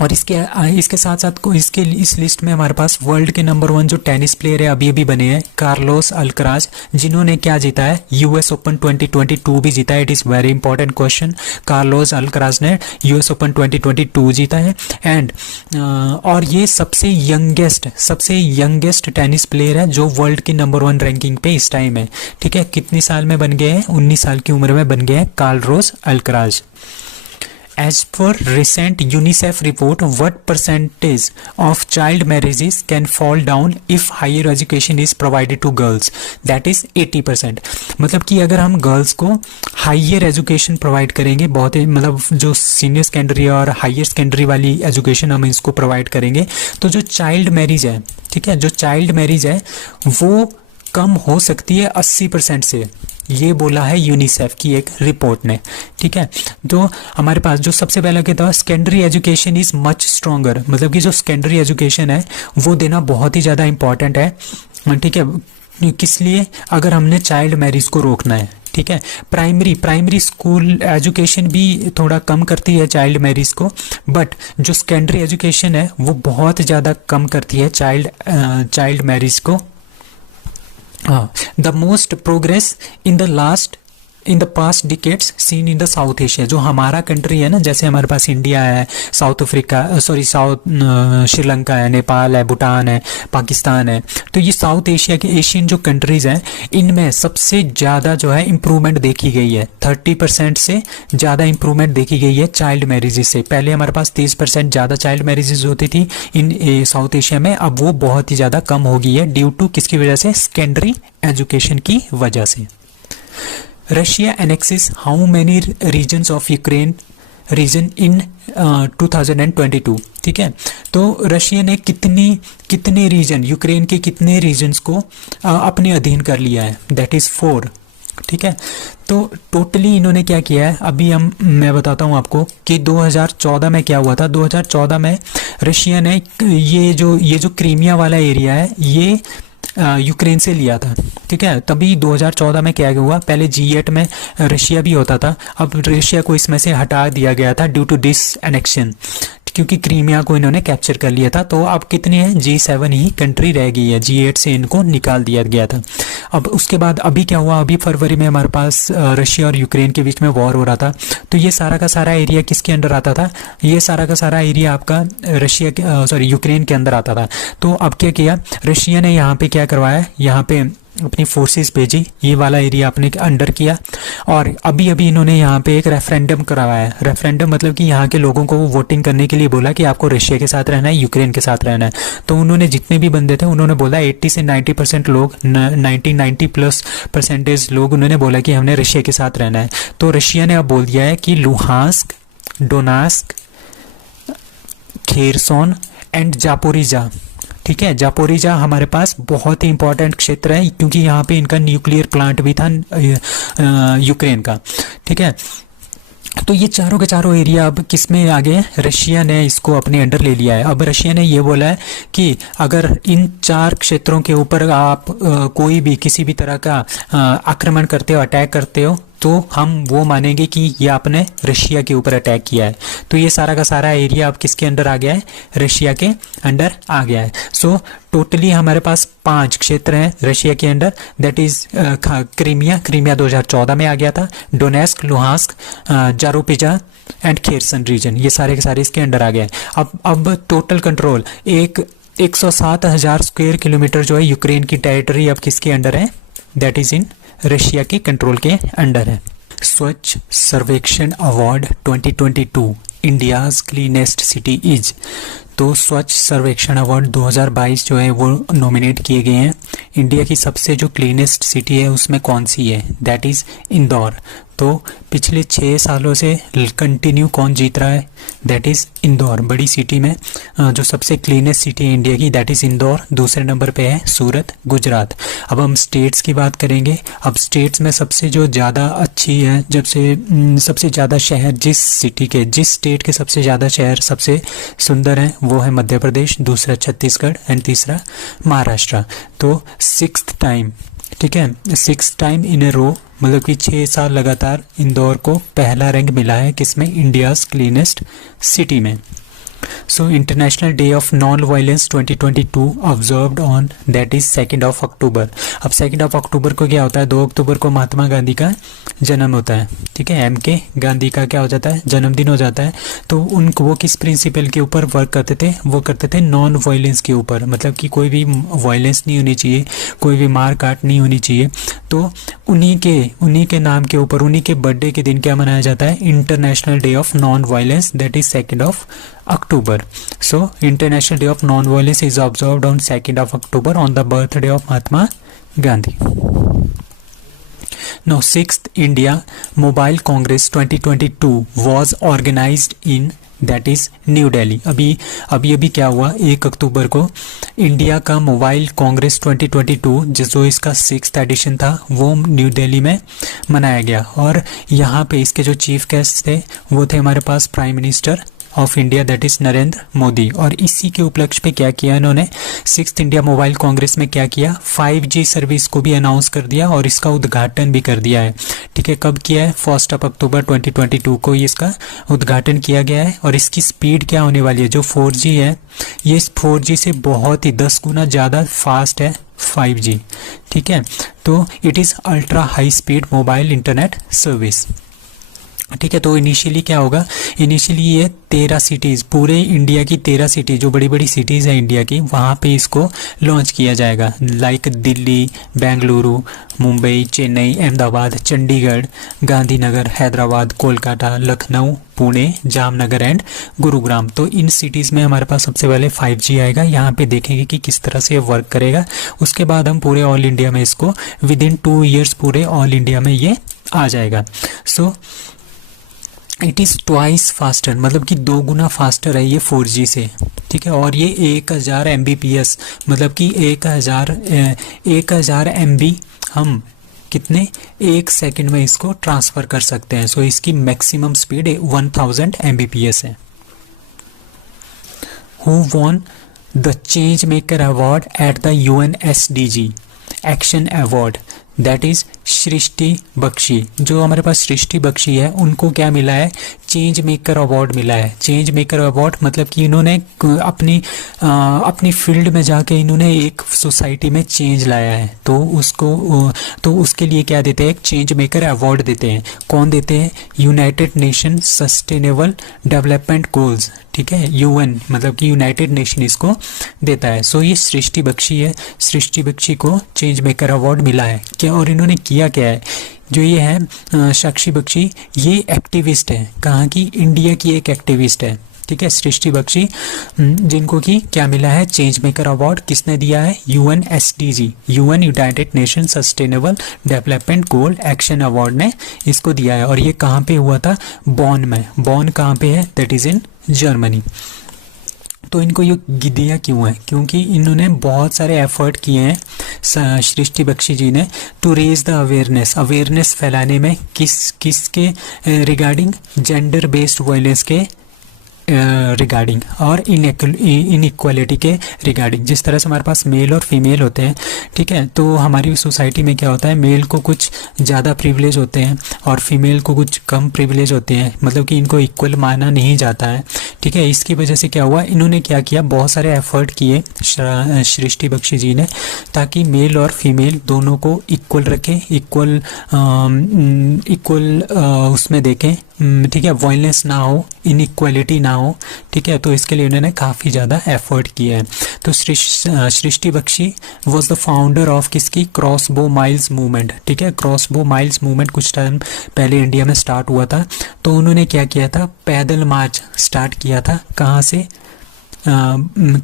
और इसके साथ साथ को इसके इस लिस्ट में हमारे पास वर्ल्ड के नंबर 1 जो टेनिस प्लेयर है अभी अभी बने हैं, कार्लोस अल्कराज, जिन्होंने क्या जीता है, यूएस ओपन 2022 भी जीता है। It is very important question. Carlos Alcaraz ने यूएस ओपन 2022 जीता है एंड और ये सबसे यंगेस्ट टेनिस प्लेयर है जो वर्ल्ड की नंबर 1 रैंकिंग पे इस टाइम है। ठीक है, कितनी साल में बन गए हैं, 19 साल की उम्र में बन गए हैं Carlos Alcaraz. As per recent UNICEF report, what percentage of child marriages can fall down if higher education is provided to girls? That is 80%। मतलब कि अगर हम गर्ल्स को हायर एजुकेशन प्रोवाइड करेंगे, बहुत ही मतलब जो सीनियर सेकेंडरी और हायर सेकेंडरी वाली एजुकेशन हम इसको प्रोवाइड करेंगे, तो जो चाइल्ड मैरिज है, ठीक है, जो चाइल्ड मैरिज है वो कम हो सकती है 80% से। ये बोला है यूनिसेफ की एक रिपोर्ट ने। ठीक है, तो हमारे पास जो सबसे पहला कहता है secondary education is much stronger, मतलब कि जो सेकेंडरी एजुकेशन है वो देना बहुत ही ज़्यादा इंपॉर्टेंट है। ठीक है, किस लिए, अगर हमने चाइल्ड मैरिज को रोकना है। ठीक है, प्राइमरी स्कूल एजुकेशन भी थोड़ा कम करती है चाइल्ड मैरिज को, बट जो सेकेंडरी एजुकेशन है वो बहुत ज़्यादा कम करती है चाइल्ड मैरिज को। The most progress in the past decades seen in the South Asia, जो हमारा कंट्री है ना, जैसे हमारे पास इंडिया है, श्रीलंका है, नेपाल है, भूटान है, पाकिस्तान है, तो ये साउथ एशिया के एशियन जो कंट्रीज़ हैं इनमें सबसे ज़्यादा जो है इम्प्रूवमेंट देखी गई है। 30% से ज़्यादा इम्प्रूवमेंट देखी गई है चाइल्ड मैरिजेस से। पहले हमारे पास 30% ज़्यादा चाइल्ड मैरिजेस होती थी इन साउथ एशिया में, अब वो बहुत ही ज़्यादा कम हो गई है ड्यू टू किसकी वजह से, सेकेंडरी एजुकेशन की वजह से। Russia annexes how many regions of Ukraine region in 2022। ठीक है, तो रशिया ने कितने रीजन, यूक्रेन के कितने रीजन्स को अपने अधीन कर लिया है, दैट इज़ 4। ठीक है, तो टोटली इन्होंने क्या किया है, अभी मैं बताता हूँ आपको कि 2014 में क्या हुआ था। 2014 में रशिया ने ये जो क्रीमिया वाला एरिया है ये यूक्रेन से लिया था। ठीक है, तभी 2014 में क्या हुआ, पहले G8 में रशिया भी होता था, अब रशिया को इसमें से हटा दिया गया था ड्यू टू डिस एनेक्शन, क्योंकि क्रीमिया को इन्होंने कैप्चर कर लिया था। तो अब कितनी है, G7 ही कंट्री रह गई है, G8 से इनको निकाल दिया गया था। अब उसके बाद अभी क्या हुआ, अभी फरवरी में हमारे पास रशिया और यूक्रेन के बीच में वॉर हो रहा था, तो ये सारा का सारा एरिया किसके अंडर आता था, ये सारा का सारा एरिया आपका यूक्रेन के अंदर आता था। तो अब क्या किया रशिया ने, यहाँ पे क्या करवाया, यहाँ पे अपनी फोर्सेस भेजी, ये वाला एरिया अपने अंडर किया, और अभी इन्होंने यहाँ पे एक रेफरेंडम करवाया। रेफरेंडम मतलब कि यहाँ के लोगों को वोटिंग करने के लिए बोला कि आपको रशिया के साथ रहना है, यूक्रेन के साथ रहना है। तो उन्होंने जितने भी बंदे थे उन्होंने बोला 80 से 90% लोग, 90+ % लोग उन्होंने बोला कि हमने रशिया के साथ रहना है। तो रशिया ने अब बोल दिया है कि लुहांस्क, डोनास्क, खेरसोन एंड जापोरिजा, ठीक है, जापोरिजा हमारे पास बहुत ही इंपॉर्टेंट क्षेत्र है, क्योंकि यहाँ पे इनका न्यूक्लियर प्लांट भी था यूक्रेन का। ठीक है, तो ये चारों के चारों एरिया अब किस में आ गए, रशिया ने इसको अपने अंडर ले लिया है। अब रशिया ने ये बोला है कि अगर इन 4 क्षेत्रों के ऊपर आप कोई भी किसी भी तरह का आक्रमण करते हो, अटैक करते हो, तो हम वो मानेंगे कि ये आपने रशिया के ऊपर अटैक किया है। तो ये सारा का सारा एरिया अब किसके अंडर आ गया है, रशिया के अंडर आ गया है। सो टोटली हमारे पास 5 क्षेत्र हैं रशिया के अंडर, दैट इज क्रीमिया 2014 में आ गया था, Donetsk, Luhansk, Zaporizhzhia and Kherson region, ये सारे के सारे इसके अंडर आ गए। अब टोटल कंट्रोल 107,000 स्क्वायर किलोमीटर जो है यूक्रेन की टेरिटरी अब किसके अंडर है, दैट इज इन रशिया के कंट्रोल के अंडर है। स्वच्छ सर्वेक्षण award 2022 India's cleanest city is, तो स्वच्छ सर्वेक्षण अवार्ड 2022 जो है वो नॉमिनेट किए गए हैं। इंडिया की सबसे जो क्लीनेस्ट सिटी है उसमें कौन सी है, दैट इज़ इंदौर। तो पिछले 6 सालों से कंटिन्यू कौन जीत रहा है, दैट इज़ इंदौर। बड़ी सिटी में जो सबसे क्लीनेस्ट सिटी है इंडिया की, दैट इज़ इंदौर। दूसरे नंबर पे है सूरत, गुजरात। अब हम स्टेट्स की बात करेंगे। अब स्टेट्स में सबसे जो ज़्यादा अच्छी है, जब से सबसे ज़्यादा शहर जिस स्टेट के सबसे ज़्यादा शहर सबसे सुंदर हैं वो है मध्य प्रदेश, दूसरा छत्तीसगढ़ एंड तीसरा महाराष्ट्र। तो 6th टाइम, ठीक है, 6th टाइम इन ए रो, मतलब कि 6 साल लगातार इंदौर को पहला रैंक मिला है किसमें, इंडियाज़ क्लीनेस्ट सिटी में। So International Day of Non-Violence 2022 observed on that is 2nd of October. अब 2nd of October को क्या होता है, 2 अक्टूबर को महात्मा गांधी का जन्म होता है, ठीक है, MK गांधी का क्या हो जाता है, जन्मदिन हो जाता है। तो उनको वो किस प्रिंसिपल के ऊपर वर्क करते थे, वो करते थे नॉन वायलेंस के ऊपर, मतलब कि कोई भी वायलेंस नहीं होनी चाहिए, कोई भी मार काट नहीं होनी चाहिए। तो उन्हीं के नाम के ऊपर, उन्हीं के बर्थडे के दिन क्या मनाया जाता है, international day of non violence, that is 2nd of October. So International Day of Non-Violence is observed on 2nd of October on the birthday of Mahatma Gandhi. Now 6th India Mobile Congress 2022 was organized in that is new Delhi. अभी क्या हुआ, 1 अक्टूबर को India का mobile Congress 2022 जो इसका 6th addition था वो new Delhi में मनाया गया। और यहाँ पे इसके जो चीफ गेस्ट थे वो थे हमारे पास prime minister of India that is Narendra Modi. और इसी के उपलक्ष्य पे क्या किया इन्होंने, 6th इंडिया मोबाइल कांग्रेस में क्या किया, 5G सर्विस को भी अनाउंस कर दिया और इसका उद्घाटन भी कर दिया है, ठीक है। कब किया है, 1 अक्टूबर 2022 को इसका उद्घाटन किया गया है। और इसकी स्पीड क्या होने वाली है, जो 4G है ये 4G से बहुत ही 10 गुना ज़्यादा फास्ट है 5G, ठीक है। तो it is ultra high speed mobile internet service, ठीक है। तो इनिशियली क्या होगा, इनिशियली ये 13 सिटीज़, पूरे इंडिया की 13 सिटीज़ जो बड़ी बड़ी सिटीज़ हैं इंडिया की, वहाँ पे इसको लॉन्च किया जाएगा, लाइक दिल्ली, बेंगलुरु, मुंबई, चेन्नई, अहमदाबाद, चंडीगढ़, गांधीनगर, हैदराबाद, कोलकाता, लखनऊ, पुणे, जामनगर एंड गुरुग्राम। तो इन सिटीज़ में हमारे पास सबसे पहले 5G आएगा, यहाँ पे देखेंगे कि किस तरह से ये वर्क करेगा। उसके बाद हम पूरे ऑल इंडिया में इसको विदिन 2 ईयर्स पूरे ऑल इंडिया में ये आ जाएगा। So it is twice faster, मतलब कि 2 गुना फास्टर है ये 4G से, ठीक है। और ये 1000 Mbps, मतलब कि 1000 MB हम कितने 1 सेकंड में इसको ट्रांसफ़र कर सकते हैं। सो इसकी मैक्सिमम स्पीड 1000 Mbps है। Who won the change maker award at the UN SDG action award, that is Srishti Bakshi. जो हमारे पास सृष्टि बख्शी है उनको क्या मिला है, चेंज मेकर अवार्ड मिला है। चेंज मेकर अवार्ड मतलब कि इन्होंने अपनी फील्ड में जाके इन्होंने एक सोसाइटी में चेंज लाया है, तो उसके लिए क्या देते हैं, एक चेंज मेकर अवार्ड देते हैं। कौन देते हैं, United nation sustainable development goals, ठीक है, UN मतलब कि यूनाइटेड नेशन इसको देता है। सो ये सृष्टि बख्शी है, सृष्टि बख्शी को चेंज मेकर अवार्ड मिला है क्या। और इन्होंने किया क्या है, जो ये है साक्षी बख्शी, ये एक्टिविस्ट है, कहाँ की, इंडिया की एक एक्टिविस्ट है, ठीक है, सृष्टि बख्शी, जिनको कि क्या मिला है, चेंज मेकर अवार्ड। किसने दिया है, UN SDG, UN United nation sustainable development goal action award ने इसको दिया है। और ये कहाँ पे हुआ था, बॉन में। बॉन कहाँ पे है, दैट इज़ इन जर्मनी। तो इनको ये दिया क्यों है, क्योंकि इन्होंने बहुत सारे एफर्ट किए हैं सृष्टि बख्शी जी ने टू रेज द अवेयरनेस फैलाने में, किसके रिगार्डिंग, जेंडर बेस्ड वायलेंस के रिगार्डिंग और इनइक्वालिटी के रिगार्डिंग। जिस तरह से हमारे पास मेल और फीमेल होते हैं, ठीक है, तो हमारी सोसाइटी में क्या होता है, मेल को कुछ ज़्यादा प्रिविलेज होते हैं और फीमेल को कुछ कम प्रिविलेज होते हैं, मतलब कि इनको इक्वल माना नहीं जाता है, ठीक है। इसकी वजह से क्या हुआ, इन्होंने क्या किया, बहुत सारे एफर्ट किए सृष्टि बख्शी जी ने, ताकि मेल और फीमेल दोनों को इक्वल रखें, इक्वल उसमें देखें, ठीक है, वायलेंस ना हो, इनइक्वालिटी ना हो, ठीक है। तो इसके लिए उन्होंने काफ़ी ज़्यादा एफर्ट किया है। तो Srishti Bakshi was the founder of किसकी, क्रॉस बो माइल्स मूवमेंट, ठीक है। क्रॉस बो माइल्स मूवमेंट कुछ टाइम पहले इंडिया में स्टार्ट हुआ था। तो उन्होंने क्या किया था, पैदल मार्च स्टार्ट किया था, कहाँ से,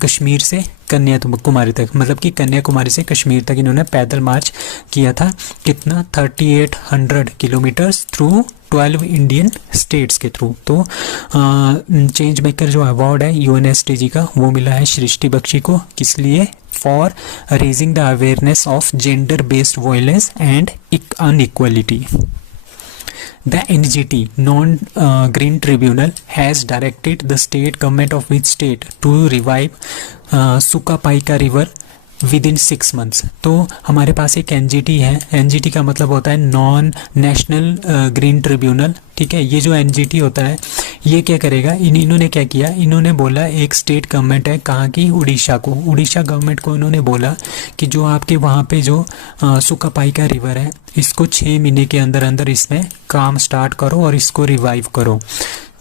कश्मीर से कन्याकुमारी तक, मतलब कि कन्याकुमारी से कश्मीर तक इन्होंने पैदल मार्च किया था। कितना, 3800 किलोमीटर्स थ्रू 12 इंडियन स्टेट्स के थ्रू। तो चेंज मेकर जो अवार्ड है UN SDG का, वो मिला है सृष्टि बख्शी को, किस लिए, for raising the awareness of gender based violence and inequality. The NGT Non-Green Tribunal has directed the state government of which state to revive Sukapaika River with in 6 months. तो हमारे पास एक एनजीटी है, एनजीटी का मतलब होता है non national green tribunal, ठीक है। ये जो एनजीटी होता है ये क्या करेगा, इन्होंने क्या किया, इन्होंने बोला एक स्टेट गवर्नमेंट है कहाँ की, उड़ीसा को, उड़ीसा गवर्नमेंट को इन्होंने बोला कि जो आपके वहाँ पे जो सुकापाइका रिवर है इसको 6 महीने के अंदर अंदर इसमें काम स्टार्ट करो और इसको रिवाइव करो,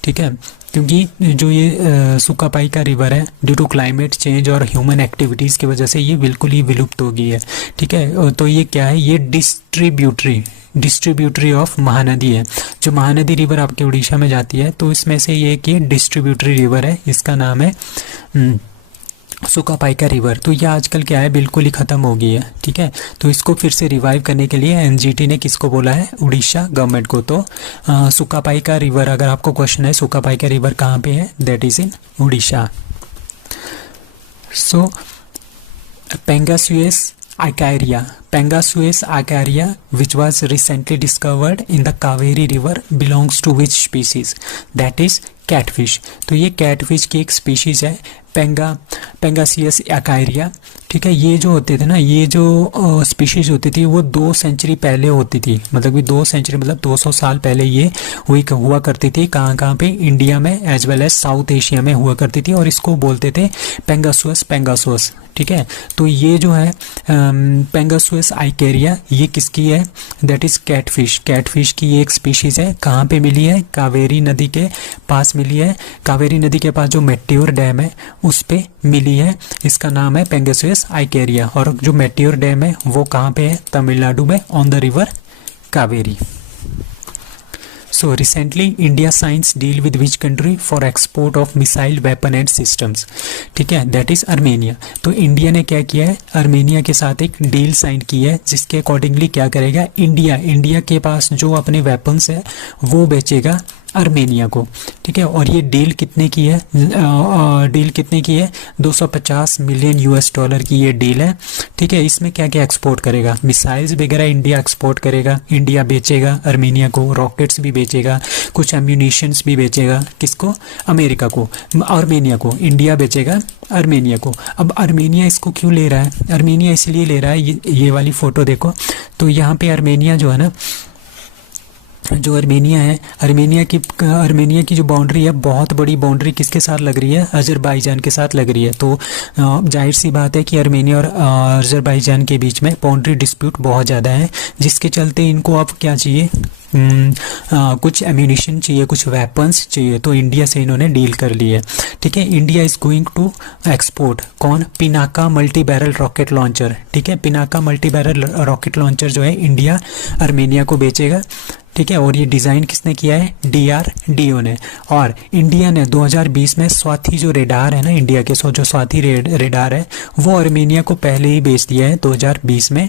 ठीक है। क्योंकि जो ये सुकापाइका रिवर है ड्यू टू क्लाइमेट चेंज और ह्यूमन एक्टिविटीज़ की वजह से ये बिल्कुल ही विलुप्त हो गई है, ठीक है। तो ये क्या है, ये डिस्ट्रीब्यूटरी ऑफ महानदी है। जो महानदी रिवर आपके उड़ीसा में जाती है तो इसमें से ये एक डिस्ट्रीब्यूटरी रिवर है, इसका नाम है सुकापाइका रिवर। तो ये आजकल क्या है, बिल्कुल ही ख़त्म हो गई है, ठीक है। तो इसको फिर से रिवाइव करने के लिए एनजीटी ने किसको बोला है, उड़ीसा गवर्नमेंट को। तो सुकापाइका रिवर, अगर आपको क्वेश्चन है सुकापाइका रिवर कहाँ पे है, that is in Orissa. So Pangasius acaria, which was recently discovered in the Kaveri River, belongs to which species? That is catfish. तो ये catfish की एक species है, Pangasius acaria, ठीक है। ये जो होते थे ना, ये जो स्पीशीज होती थी वो 2 सेंचुरी पहले होती थी, मतलब कि 2 सेंचुरी मतलब 200 साल पहले ये हुआ करती थी। कहाँ पे, इंडिया में as well as South Asia में हुआ करती थी और इसको बोलते थे पेंगासुअस, ठीक है। तो ये जो है पेंगासुअस आइकेरिया, ये किसकी है, दैट इज कैटफिश की एक स्पीशीज है। कहाँ पे मिली है, कावेरी नदी के पास मिली है, कावेरी नदी के पास जो मेट्योर डैम है उस पे मिली है, इसका नाम है पेंगासुअस आइकेरिया। और जो मेट्योर डैम है वो कहाँ पे है, तमिलनाडु में, on the river Kaveri. So recently India signs deal with which country for export of missile weapon and systems, ठीक है, that is अर्मेनिया। तो इंडिया ने क्या किया है, अर्मेनिया के साथ एक डील साइन की है जिसके अकॉर्डिंगली क्या करेगा, इंडिया के पास जो अपने वेपन्स है वो बेचेगा अर्मेनिया को, ठीक है। और ये डील कितने की है, 250 मिलियन US$ की ये डील है, ठीक है। इसमें क्या क्या एक्सपोर्ट करेगा, मिसाइल्स वगैरह इंडिया एक्सपोर्ट करेगा, इंडिया बेचेगा अर्मेनिया को, रॉकेट्स भी बेचेगा, कुछ एम्यूनिशंस भी बेचेगा, किसको, अर्मेनिया को, इंडिया बेचेगा अर्मेनिया को। अब अर्मेनिया इसको क्यों ले रहा है, अर्मेनिया इसलिए ले रहा है, ये वाली फ़ोटो देखो, तो यहाँ पे अर्मेनिया जो है ना, जो अर्मेनिया है, अर्मेनिया की जो बाउंड्री है, बहुत बड़ी बाउंड्री किसके साथ लग रही है, अजरबैजान के साथ लग रही है। तो जाहिर सी बात है कि अर्मेनिया और अजरबैजान के बीच में बाउंड्री डिस्प्यूट बहुत ज़्यादा है, जिसके चलते इनको अब क्या चाहिए, कुछ एम्यूनिशन चाहिए, कुछ वेपन्स चाहिए। तो इंडिया से इन्होंने डील कर ली है, ठीक है। India is going to export कौन, Pinaka multi barrel rocket launcher, ठीक है। Pinaka multi barrel rocket launcher जो है इंडिया अर्मेनिया को बेचेगा, ठीक है। और ये डिज़ाइन किसने किया है, DRDO ने। और इंडिया ने 2020 में स्वाति जो रेडार है ना, इंडिया के जो स्वाति रेडार है वो अर्मेनिया को पहले ही बेच दिया है 2020 में,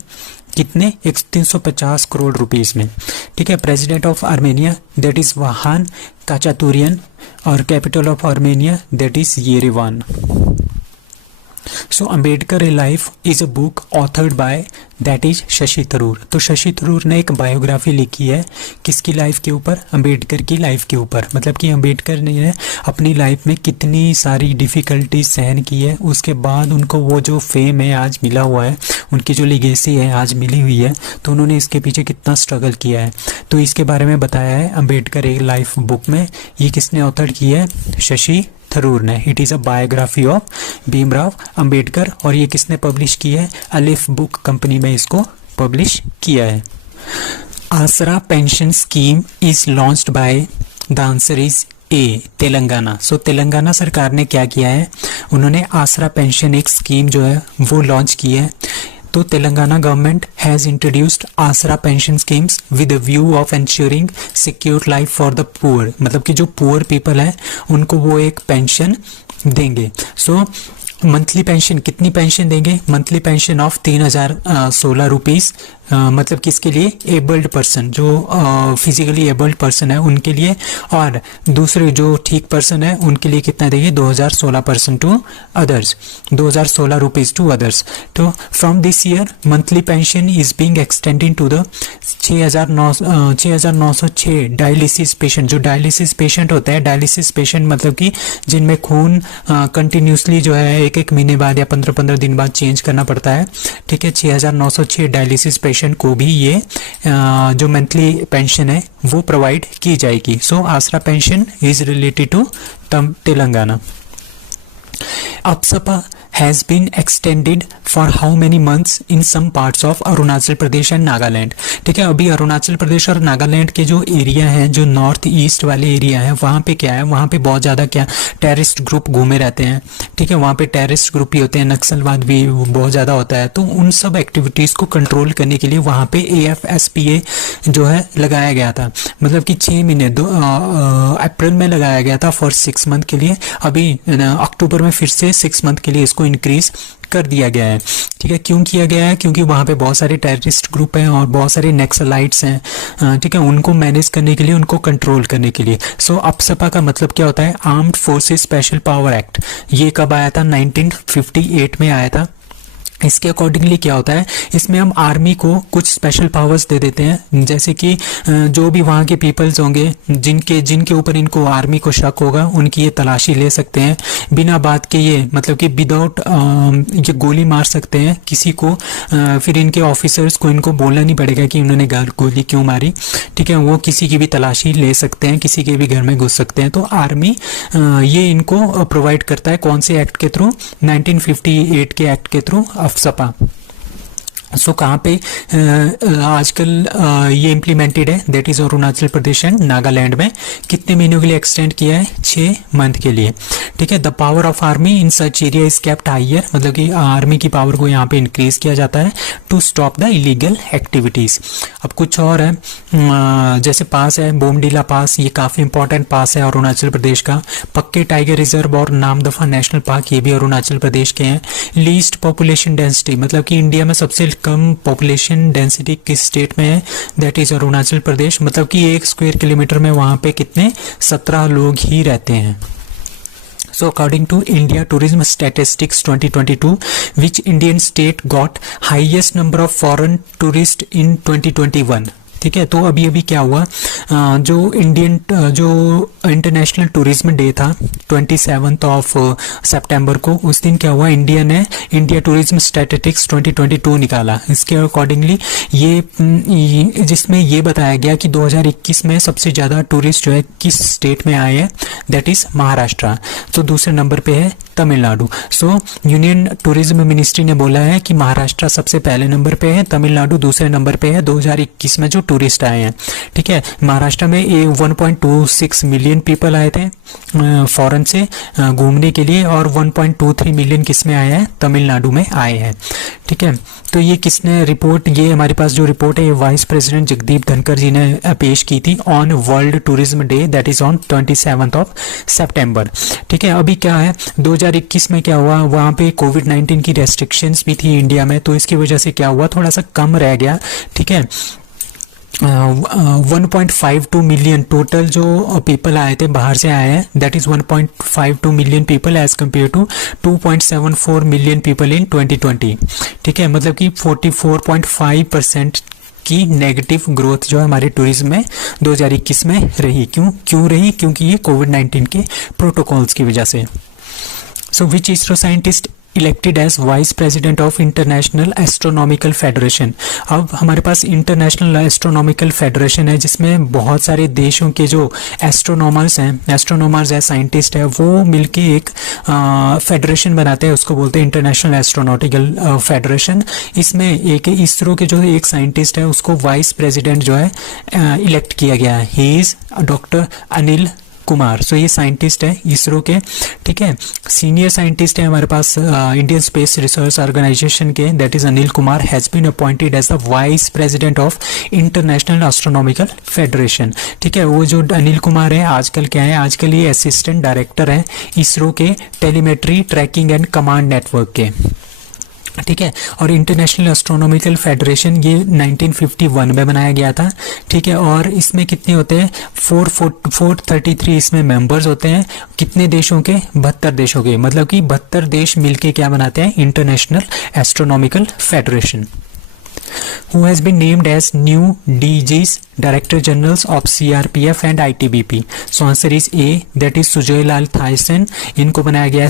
कितने, 350 करोड़ रुपीस में, ठीक है। President of Armenia that is Vahagn Khachaturyan और capital of Armenia that is Yerevan. So Ambedkar a life is a book authored by that is Shashi Tharoor. तो शशि थरूर ने एक बायोग्राफी लिखी है, किसकी लाइफ के ऊपर, अम्बेडकर की लाइफ के ऊपर। मतलब कि अम्बेडकर ने अपनी लाइफ में कितनी सारी डिफ़िकल्टीज सहन की है, उसके बाद उनको वो जो फेम है आज मिला हुआ है, उनकी जो लिगेसी है आज मिली हुई है, तो उन्होंने इसके पीछे कितना स्ट्रगल किया है, तो इसके बारे में बताया है अम्बेडकर ए लाइफ बुक में। ये किसने ऑथर की है, शशि थरूर ने। It is a biography of Bhimrao Ambedkar, और ये किसने पब्लिश की है, अलिफ बुक कंपनी में इसको पब्लिश किया है। Aasara pension scheme is launched by, the answer is A, Telangana. So Telangana सरकार ने क्या किया है, उन्होंने आसरा पेंशन एक स्कीम जो है वो लॉन्च की है। तो तेलंगाना गवर्नमेंट हैज़ इंट्रोड्यूस्ड आसरा pension schemes with a view of ensuring secure life for the poor. मतलब कि जो पुअर पीपल है उनको वो एक पेंशन देंगे। सो मंथली पेंशन, कितनी पेंशन देंगे, मंथली पेंशन ऑफ 3016 रुपीज़ मतलब किसके लिए, एबल्ड पर्सन, जो फिजिकली एबल्ड पर्सन है उनके लिए, और दूसरे जो ठीक पर्सन है उनके लिए कितना देगी, 2016% to others, 2016 rupees to others. तो from this year monthly pension is being extended to the 6,906 dialysis patient. जो डायलिसिस पेशेंट होते हैं, डायलिसिस पेशेंट मतलब कि जिनमें खून कंटिन्यूसली जो है एक एक महीने बाद या 15-15 दिन बाद चेंज करना पड़ता है, ठीक है, 6,906 डायलिसिस पेशेंट को भी ये जो मंथली पेंशन है वो प्रोवाइड की जाएगी। So Aasara pension is related to Telangana. AFSPA has been extended for how many months in some parts of Arunachal Pradesh and Nagaland. ठीक है, अभी अरुणाचल प्रदेश और नागालैंड के जो एरिया हैं, जो नॉर्थ ईस्ट वाले एरिया है, वहाँ पे क्या है, वहाँ पे बहुत ज़्यादा क्या टेररिस्ट ग्रुप घूमे रहते हैं। ठीक है, वहाँ पे टेररिस्ट ग्रुप भी होते हैं, नक्सलवाद भी बहुत ज़्यादा होता है। तो उन सब एक्टिविटीज़ को कंट्रोल करने के लिए वहाँ पे AFSPA जो है लगाया गया था, मतलब कि 6 महीने अप्रैल में लगाया गया था फॉर 6 मंथ के लिए। अभी अक्टूबर में फिर से 6 मंथ के लिए इसको इंक्रीज कर दिया गया है। ठीक है, क्यों किया गया है, क्योंकि वहाँ पे बहुत सारे टेररिस्ट ग्रुप हैं और बहुत सारे नक्सलाइट्स हैं। ठीक है, उनको मैनेज करने के लिए, उनको कंट्रोल करने के लिए। सो अपसपा का मतलब क्या होता है, armed forces special power act. ये कब आया था, 1958 में आया था। इसके अकॉर्डिंगली क्या होता है, इसमें हम आर्मी को कुछ स्पेशल पावर्स दे देते हैं, जैसे कि जो भी वहाँ के पीपल्स होंगे जिनके ऊपर इनको आर्मी को शक होगा, उनकी ये तलाशी ले सकते हैं बिना बात के। ये मतलब कि विदाउट ये गोली मार सकते हैं किसी को, फिर इनके ऑफिसर्स को इनको बोलना नहीं पड़ेगा कि उन्होंने गोली क्यों मारी। ठीक है, वो किसी की भी तलाशी ले सकते हैं, किसी के भी घर में घुस सकते हैं। तो आर्मी ये इनको प्रोवाइड करता है, कौन से एक्ट के थ्रू, 1958 के एक्ट के थ्रू अपसपा। सो कहाँ पे आजकल ये इम्प्लीमेंटेड है, that is Arunachal Pradesh and Nagaland में। कितने महीनों के लिए एक्सटेंड किया है, 6 मंथ के लिए। ठीक है, the power of army in such area is kept higher, मतलब कि आर्मी की पावर को यहाँ पे इंक्रीज किया जाता है to stop the illegal activities. अब कुछ और है, जैसे पास है बोमडीला पास, ये काफी इंपॉर्टेंट पास है अरुणाचल प्रदेश का। पक्के टाइगर रिजर्व और नामदफा नेशनल पार्क, ये भी अरुणाचल प्रदेश के हैं। लीस्ट पॉपुलेशन डेंसिटी, मतलब कि इंडिया में सबसे कम पॉपुलेशन डेंसिटी किस स्टेट में है, दैट इज अरुणाचल प्रदेश। मतलब कि 1 स्क्वायर किलोमीटर में वहां पे कितने, 17 लोग ही रहते हैं। So according to India Tourism Statistics 2022, which Indian state got highest number of foreign tourists in 2021? ठीक है, तो अभी अभी क्या हुआ, जो इंटरनेशनल टूरिज्म डे था 27 सितंबर को, उस दिन क्या हुआ, इंडिया ने इंडिया टूरिज्म स्टैटिस्टिक्स 2022 निकाला। इसके अकॉर्डिंगली ये जिसमें ये बताया गया कि 2021 में सबसे ज़्यादा टूरिस्ट जो है किस स्टेट में आए हैं, दैट इज़ महाराष्ट्र। तो दूसरे नंबर पे है तमिलनाडु। सो यूनियन टूरिज्म मिनिस्ट्री ने बोला है कि महाराष्ट्र सबसे पहले नंबर पे है, तमिलनाडु दूसरे नंबर पे है 2021 में जो टूरिस्ट आए हैं। ठीक है, महाराष्ट्र में 1.26 मिलियन पीपल आए थे फॉरेन से घूमने के लिए, और 1.23 मिलियन किस में आए हैं, तमिलनाडु में आए हैं। ठीक है, तो ये किसने रिपोर्ट, ये हमारे पास जो रिपोर्ट है ये वाइस प्रेसिडेंट जगदीप धनखड़ जी ने पेश की थी on world tourism day, that is on 27 सितंबर। ठीक है, अभी क्या है, 2021 में क्या हुआ, वहाँ पे कोविड-19 की रेस्ट्रिक्शंस भी थी इंडिया में, तो इसकी वजह से क्या हुआ, थोड़ा सा कम रह गया। ठीक है, 1.52 मिलियन टोटल जो पीपल आए थे बाहर से आए हैं, that is 1.52 million people as compare to 2.74 million people in 2020। ठीक है, मतलब कि 44.5% की नेगेटिव ग्रोथ जो है हमारे टूरिज्म में 2021 में रही। क्यों रही, क्योंकि ये कोविड-19 के प्रोटोकॉल्स की वजह से। So which ISRO scientist elected as vice president of international astronomical federation. अब हमारे पास इंटरनेशनल एस्ट्रोनॉमिकल फेडरेशन है, जिसमें बहुत सारे देशों के जो एस्ट्रोनॉमर्स है, साइंटिस्ट है, वो मिलके एक फेडरेशन बनाते हैं, उसको बोलते हैं इंटरनेशनल एस्ट्रोनॉटिकल फेडरेशन। इसमें एक इसरो के जो एक साइंटिस्ट है उसको वाइस प्रेसिडेंट जो है इलेक्ट किया गया है, he is doctor Anil Kumar. So ये साइंटिस्ट है इसरो के। ठीक है, सीनियर साइंटिस्ट है हमारे पास इंडियन स्पेस रिसर्च ऑर्गेनाइजेशन के, that is Anil Kumar has been appointed as the vice president of international astronomical Federation. ठीक है, वो जो अनिल कुमार है आजकल क्या है, आजकल ये असिस्टेंट डायरेक्टर है इसरो के telemetry tracking and command network के। ठीक है। और इंटरनेशनल एस्ट्रोनॉमिकल फेडरेशन ये 1951 में बनाया गया था। ठीक है। और इसमें कितने होते हैं, 433 इसमें मेंबर्स होते हैं। कितने देशों के, 72 देशों के, मतलब कि 72 देश मिलके क्या बनाते हैं, international astronomical federation. Who has been named as new DGs, Director Generals of CRPF and ITBP? So answer is A, that is Sujay Lal Thaosen, इनको बनाया गया है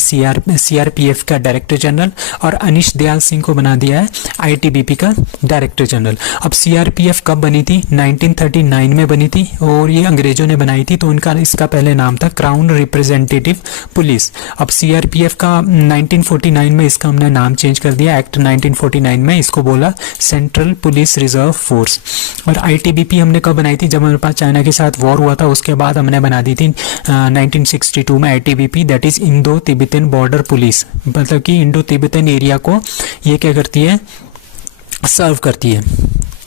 CRPF का डायरेक्टर जनरल, और अनिश दयाल सिंह को बना दिया है ITBP का डायरेक्टर जनरल। अब CRPF कब बनी थी, 1939 में बनी थी, और ये अंग्रेजों ने बनाई थी, तो उनका इसका पहले नाम था क्राउन रिप्रेजेंटेटिव पुलिस। अब CRPF का 1949 में इसका हमने नाम चेंज कर दिया, एक्ट 1949 में इसको बोला सेंट्रल पुलिस रिजर्व फोर्स। और ITBP हमने कब बनाई थी, जब हमारे पास चाइना के साथ वॉर हुआ था, उसके बाद हमने बना दी थी 1962 में ITBP, that is Indo Tibetan border police. मतलब कि इंडो तिब्बतन एरिया को ये क्या करती है, सर्व करती है।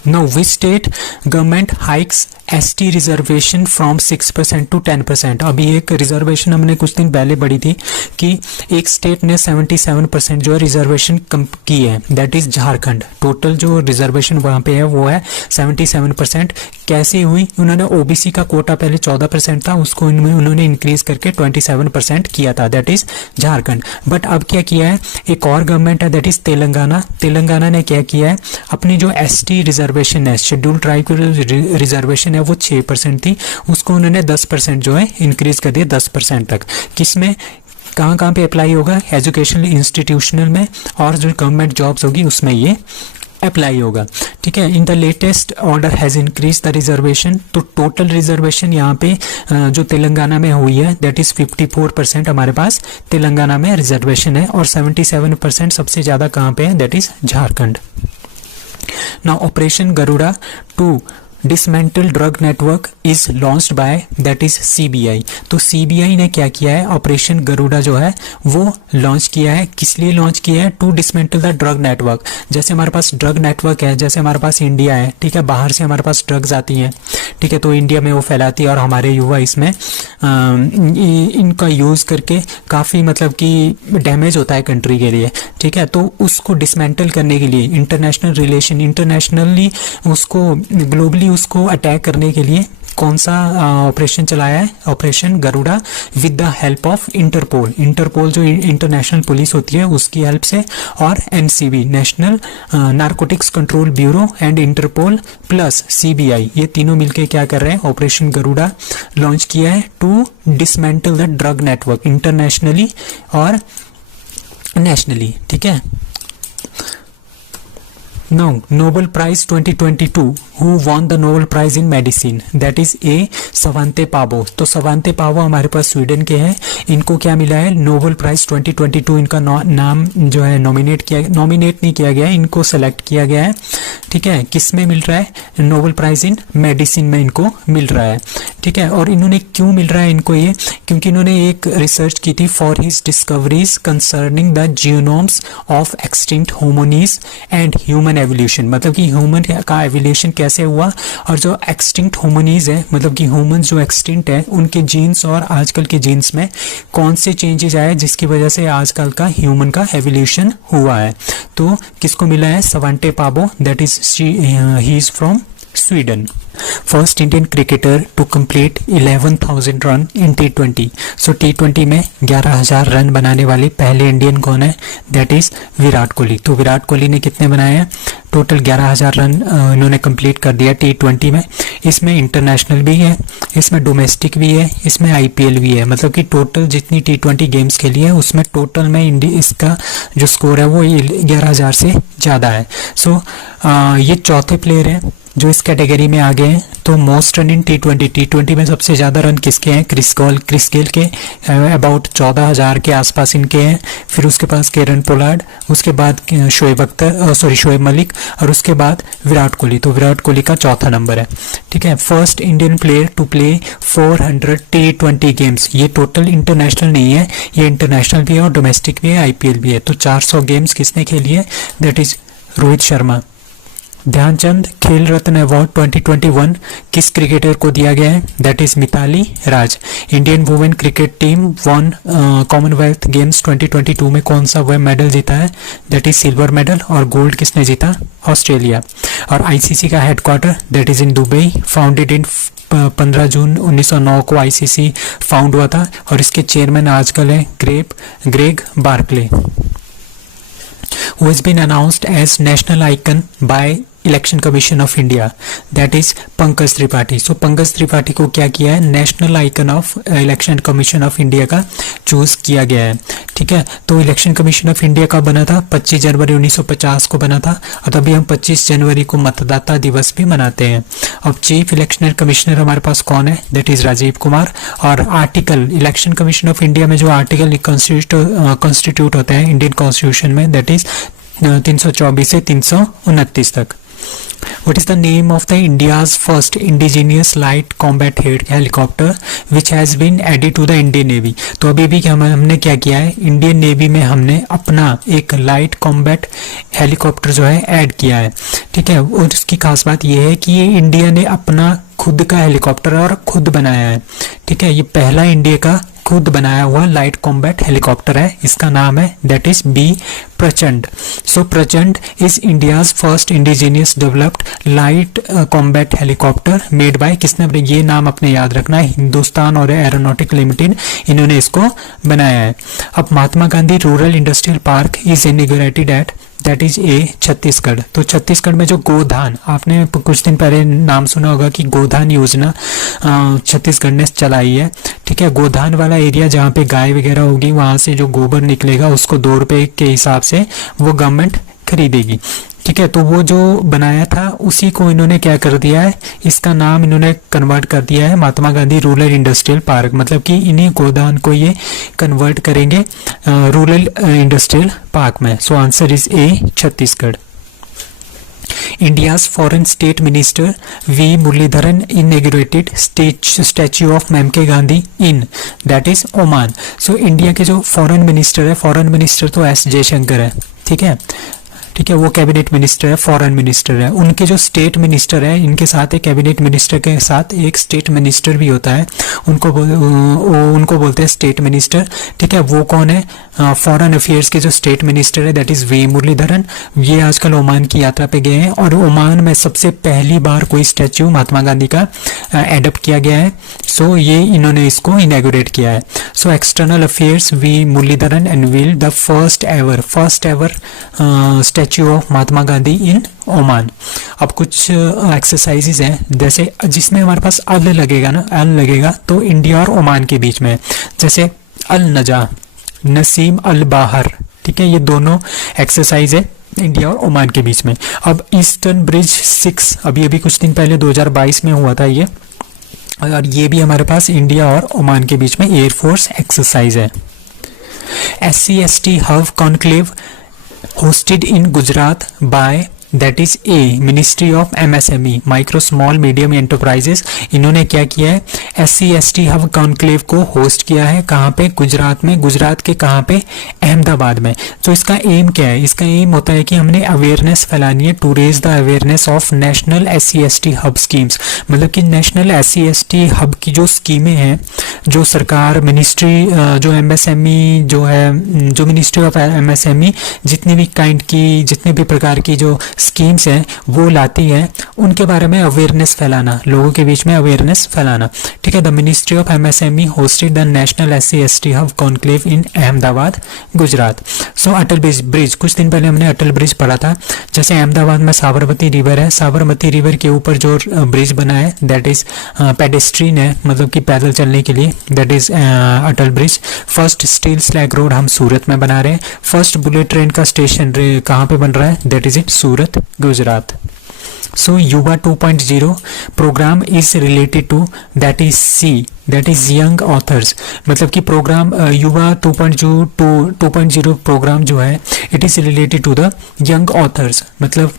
Now which state government hikes ST reservation from 6% to 10%? अभी एक रिजर्वेशन हमने कुछ दिन पहले पढ़ी थी कि एक स्टेट ने 77% जो है रिजर्वेशन कम की है, दैट इज झारखंड। टोटल जो रिजर्वेशन वहाँ पे है वो है 77%। कैसे हुई, उन्होंने OBC का कोटा पहले 14% था, उसको उन्होंने इंक्रीज करके 27% किया था, दैट इज झारखंड। बट अब क्या किया है, एक और गवर्नमेंट है, दैट इज तेलंगाना। तेलंगाना ने क्या किया है, अपनी जो ST रिजर्वेशन है, शेड्यूल्ड ट्राइब की रिजर्वेशन है, वो 6% थी, उसको उन्होंने 10% जो है इंक्रीज कर दिया 10% तक। किसमें, कहाँ कहाँ पे अप्लाई होगा, एजुकेशनल इंस्टीट्यूशनल में, और जो गवर्नमेंट जॉब्स होगी उसमें ये अप्लाई होगा। ठीक है। In the latest order has increase the reservation. तो टोटल रिजर्वेशन यहाँ पे जो तेलंगाना में हुई है, दैट इज 54% हमारे पास तेलंगाना में रिजर्वेशन है, और 77% सबसे ज़्यादा कहाँ पे है, that is Jharkhand. Now operation Garuda to dismantle drug network is launched by, that is CBI। तो CBI ने क्या किया है, ऑपरेशन गरुड़ा जो है वो लॉन्च किया है। किस लिए लॉन्च किया है, to dismantle the drug network. जैसे हमारे पास ड्रग नेटवर्क है, जैसे हमारे पास इंडिया है, ठीक है, बाहर से हमारे पास ड्रग्स आती हैं, ठीक है, तो इंडिया में वो फैलाती है, और हमारे युवा इसमें इनका यूज़ करके काफ़ी मतलब कि डैमेज होता है कंट्री के लिए। ठीक है। तो उसको डिसमेंटल करने के लिए इंटरनेशनल रिलेशन, इंटरनेशनली उसको ग्लोबली उसको अटैक करने के लिए कौन सा ऑपरेशन चलाया है, operation Garuda, with the help of Interpol. Interpol जो इंटरनेशनल पुलिस होती है उसकी हेल्प से, और NCB National Narcotics Control Bureau and Interpol plus CBI, ये तीनों मिलके क्या कर रहे हैं, ऑपरेशन गरुड़ा लॉन्च किया है to dismantle the drug network internationally और नेशनली। ठीक है। Now, Nobel Prize 2022, who won the Nobel Prize in Medicine? That is A. सवांते पावो। तो सवांते पावो हमारे पास स्वीडन के हैं, इनको क्या मिला है, नोबेल प्राइज 2022। इनका नाम जो है नॉमिनेट नहीं किया गया है, इनको सेलेक्ट किया गया है। ठीक है। किस में मिल रहा है, नोबेल प्राइज इन मेडिसिन में इनको मिल रहा है। ठीक है। और इन्होंने क्यों मिल रहा है इनको ये, क्योंकि इन्होंने एक रिसर्च की थी for his discoveries concerning the genomes of extinct hominins and human evolution. मतलब कि ह्यूमन का एवोल्यूशन कैसे हुआ, और जो एक्सटिंक्ट होमोनीज है, मतलब कि ह्यूमन जो एक्सटिंक्ट है, उनके जीन्स और आजकल के जीन्स में कौन से चेंजेस आए जिसकी वजह से आजकल का ह्यूमन का एवोल्यूशन हुआ है। तो किसको मिला है, Svante Paabo, that is he is from Sweden. First Indian cricketer to complete 11,000 run in T20। सो T20 में 11,000 रन बनाने वाले पहले इंडियन कौन है, दैट इज विराट कोहली। तो विराट कोहली ने कितने बनाए हैं, टोटल 11,000 रन इन्होंने कंप्लीट कर दिया T20 में। इसमें इंटरनेशनल भी है, इसमें डोमेस्टिक भी है, इसमें IPL भी है। मतलब कि टोटल जितनी T20 गेम्स खेली है उसमें टोटल में इसका जो स्कोर है वो 11,000 से ज़्यादा है। सो ये चौथे प्लेयर हैं जो इस कैटेगरी में आ गए हैं। तो मोस्ट रन इन T20 में सबसे ज़्यादा रन किसके हैं, क्रिस गेल के, अबाउट 14,000 के आसपास इनके हैं। फिर उसके पास केरन पोलार्ड, उसके बाद शोएब मलिक, और उसके बाद विराट कोहली। तो विराट कोहली का चौथा नंबर है। ठीक है। First Indian player to play 400 T20 games. ये टोटल इंटरनेशनल नहीं है, ये इंटरनेशनल भी है और डोमेस्टिक भी है, IPL भी है। तो 400 गेम्स किसने खेली है, दैट इज रोहित शर्मा। ध्यानचंद खेल रत्न अवार्ड 2021 किस क्रिकेटर को दिया गया है? That is Mithali Raj. Indian women cricket team won Commonwealth Games 2022 में कौन सा वह मेडल जीता है? That is silver medal. और गोल्ड किसने जीता? ऑस्ट्रेलिया। और आईसीसी का headquarter that is in Dubai. Founded in 15 June 1909 को आईसीसी फाउंड हुआ था और इसके चेयरमैन आजकल है Greg Barclay. Who has been announced as national icon by election commission of India? That is Pankaj Tripathi. सो पंकज त्रिपाठी को क्या किया है? National icon of election commission of India का चूज किया गया है। ठीक है, तो इलेक्शन कमीशन ऑफ इंडिया का बना था 25 जनवरी 1950 को बना था और तभी हम 25 जनवरी को मतदाता दिवस भी मनाते हैं। अब चीफ इलेक्शन कमिश्नर हमारे पास कौन है? That is Rajiv Kumar. और article election commission of India में जो आर्टिकल कॉन्स्टिट्यूट होते हैं इंडियन कॉन्स्टिट्यूशन में दैट इज 324 से 329 तक। What is the name of the India's first indigenous light combat helicopter which has been added to the Indian Navy? तो अभी भी हमने क्या किया है? इंडियन नेवी में हमने अपना एक लाइट कॉम्बैट हेलीकॉप्टर जो है ऐड किया है। ठीक है, और उसकी खास बात यह है कि ये इंडिया ने अपना खुद का हेलीकॉप्टर और खुद बनाया है। ठीक है, ये पहला इंडिया का खुद बनाया हुआ लाइट कॉम्बैट हेलीकॉप्टर है। इसका नाम है दैट इज बी प्रचंड। सो प्रचंड is India's first indigenous developed light combat helicopter made by किसने? ये नाम अपने याद रखना है, हिंदुस्तान और एरोनॉटिक लिमिटेड, इन्होंने इसको बनाया है। अब Mahatma Gandhi rural industrial park is inaugurated at that is A Chhattisgarh. तो छत्तीसगढ़ में जो गोधान, आपने कुछ दिन पहले नाम सुना होगा कि गोधान योजना छत्तीसगढ़ ने चलाई है। ठीक है, गोधान वाला एरिया जहाँ पे गाय वगैरह होगी वहां से जो गोबर निकलेगा उसको 2 रुपए के हिसाब से वो गवर्नमेंट खरीदेगी। ठीक है, तो वो जो बनाया था उसी को इन्होंने क्या कर दिया है? इसका नाम इन्होंने कन्वर्ट कर दिया है महात्मा गांधी रूरल इंडस्ट्रियल पार्क। मतलब कि इन्हीं गोदान को ये कन्वर्ट करेंगे रूरल इंडस्ट्रियल पार्क में। सो answer is A Chhattisgarh. India's foreign state minister V. Muralidharan inaugurated statue of MK Gandhi in that is Oman. So India के जो फॉरेन मिनिस्टर है, फॉरेन मिनिस्टर तो एस जयशंकर है। ठीक है, ठीक है, वो कैबिनेट मिनिस्टर है, फॉरेन मिनिस्टर है। उनके जो स्टेट मिनिस्टर है, इनके साथ एक कैबिनेट मिनिस्टर के साथ एक स्टेट मिनिस्टर भी होता है, उनको बोलते हैं स्टेट मिनिस्टर। ठीक है, वो कौन है? फॉरेन अफेयर्स के जो स्टेट मिनिस्टर है दैट इज वी मुरलीधरन। ये आजकल ओमान की यात्रा पे गए हैं और ओमान में सबसे पहली बार कोई स्टैच्यू महात्मा गांधी का एडप्ट किया गया है। सो ये इन्होंने इसको इनॉग्रेट किया है। So external affairs V Muraleedharan unveil the first ever statue of Mahatma Gandhi in Oman. अब कुछ एक्सरसाइजेज हैं जैसे जिसमें हमारे पास अल लगेगा ना, अल लगेगा तो इंडिया और ओमान के बीच में, जैसे अल नजा, नसीम अल बाहर। ठीक है, ये दोनों एक्सरसाइज है इंडिया और ओमान के बीच में। अब ईस्टर्न ब्रिज 6 अभी कुछ दिन पहले 2022 में हुआ था ये, और ये भी हमारे पास इंडिया और ओमान के बीच में एयरफोर्स एक्सरसाइज है। SC/ST hub conclave hosted in Gujarat by that is A Ministry of MSME micro small medium enterprises. इन्होंने क्या किया है? SC/ST हब कॉन्क्लेव को होस्ट किया है। कहाँ पे? गुजरात में। गुजरात के कहाँ पे? अहमदाबाद में। तो इसका एम क्या है? इसका एम होता है कि हमने अवेयरनेस फैलानी है, to raise the awareness of national SC/ST hub schemes. मतलब कि नेशनल SC/ST हब की जो स्कीमें हैं, जो सरकार मिनिस्ट्री जो MSME जो है, जो मिनिस्ट्री ऑफ MSME जितनी भी काइंड की, जितने भी प्रकार की जो स्कीम्स हैं वो लाती है, उनके बारे में अवेयरनेस फैलाना, लोगों के बीच में अवेयरनेस फैलाना। ठीक है, the ministry of MSME hosted the national SC/ST hub conclave in Ahmedabad Gujarat. So Atal bridge कुछ दिन पहले हमने अटल ब्रिज पढ़ा था। जैसे अहमदाबाद में साबरमती रिवर है, साबरमती रिवर के ऊपर जो ब्रिज बना है दैट इज पेडेस्ट्रियन है, मतलब कि पैदल चलने के लिए, that is Atal bridge. First steel slag road हम सूरत में बना रहे हैं। फर्स्ट बुलेट ट्रेन का स्टेशन कहाँ पे बन रहा है? That is in Surat Gujarat. So Yuva 2.0 program is related to that is C, that is young authors। मतलब कि प्रोग्राम युवा 2.0 प्रोग्राम जो है it is related to the young authors. मतलब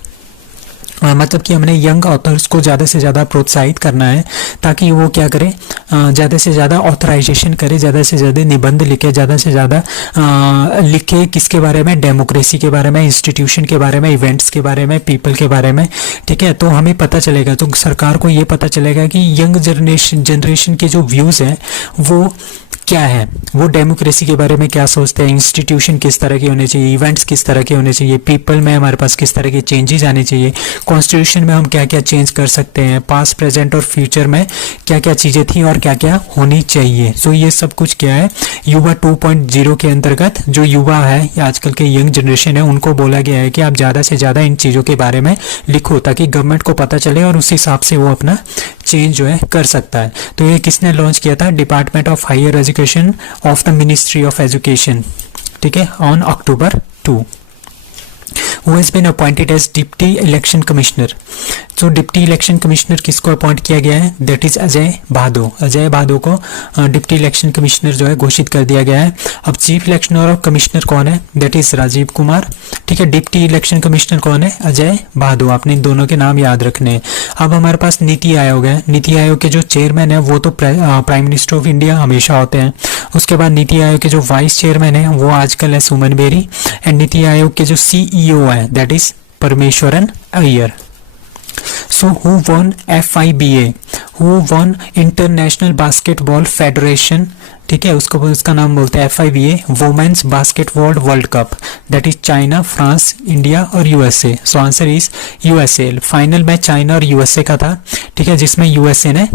मतलब कि हमने यंग ऑथर्स को ज़्यादा से ज़्यादा प्रोत्साहित करना है ताकि वो क्या करें, ज़्यादा से ज़्यादा ऑथराइजेशन करे, ज़्यादा से ज़्यादा निबंध लिखे, ज़्यादा से ज़्यादा लिखे, किसके बारे में, डेमोक्रेसी के बारे में, इंस्टीट्यूशन के बारे में, इवेंट्स के बारे में, पीपल के बारे में। ठीक है, तो हमें पता चलेगा, तो सरकार को ये पता चलेगा कि यंग जनरेशन के जो व्यूज़ हैं वो क्या है, वो डेमोक्रेसी के बारे में क्या सोचते हैं, इंस्टीट्यूशन किस तरह के होने चाहिए, इवेंट्स किस तरह के होने चाहिए, पीपल में हमारे पास किस तरह के चेंजेस आने चाहिए, कॉन्स्टिट्यूशन में हम क्या क्या चेंज कर सकते हैं, पास्ट प्रेजेंट और फ्यूचर में क्या क्या चीज़ें थी और क्या क्या होनी चाहिए। सो ये सब कुछ क्या है, युवा 2.0 के अंतर्गत जो युवा है या आजकल के यंग जनरेशन है उनको बोला गया है कि आप ज़्यादा से ज़्यादा इन चीज़ों के बारे में लिखो ताकि गवर्नमेंट को पता चले और उस हिसाब से वो अपना चेंज जो है कर सकता है। तो ये किसने लॉन्च किया था, department of higher education of the ministry of education, ठीक है, on October 2। Who has been appointed as deputy election commissioner. तो डिप्टी इलेक्शन कमिश्नर किसको अपॉइंट किया गया है, दैट इज अजय भादो। अजय भादो को डिप्टी इलेक्शन कमिश्नर जो है घोषित कर दिया गया है। अब चीफ इलेक्शन और कमिश्नर कौन है, दैट इज राजीव कुमार। ठीक है, डिप्टी इलेक्शन कमिश्नर कौन है, अजय भादो। आपने इन दोनों के नाम याद रखने हैं। अब हमारे पास नीति आयोग है। नीति आयोग के जो चेयरमैन है वो तो प्राइम मिनिस्टर ऑफ इंडिया हमेशा होते हैं। उसके बाद नीति आयोग के जो वाइस चेयरमैन है वो आजकल है सुमन बेरी। एंड नीति आयोग के जो CEO है that is Parameswaran Iyer. So who won FIBA? Who won International Basketball Federation, ठीक है, उसका नाम बोलते हैं FIBA, women's basketball World Cup, that is China, France, India और USA। So answer is USA। Final match China और USA का था, ठीक है, जिसमें USA ने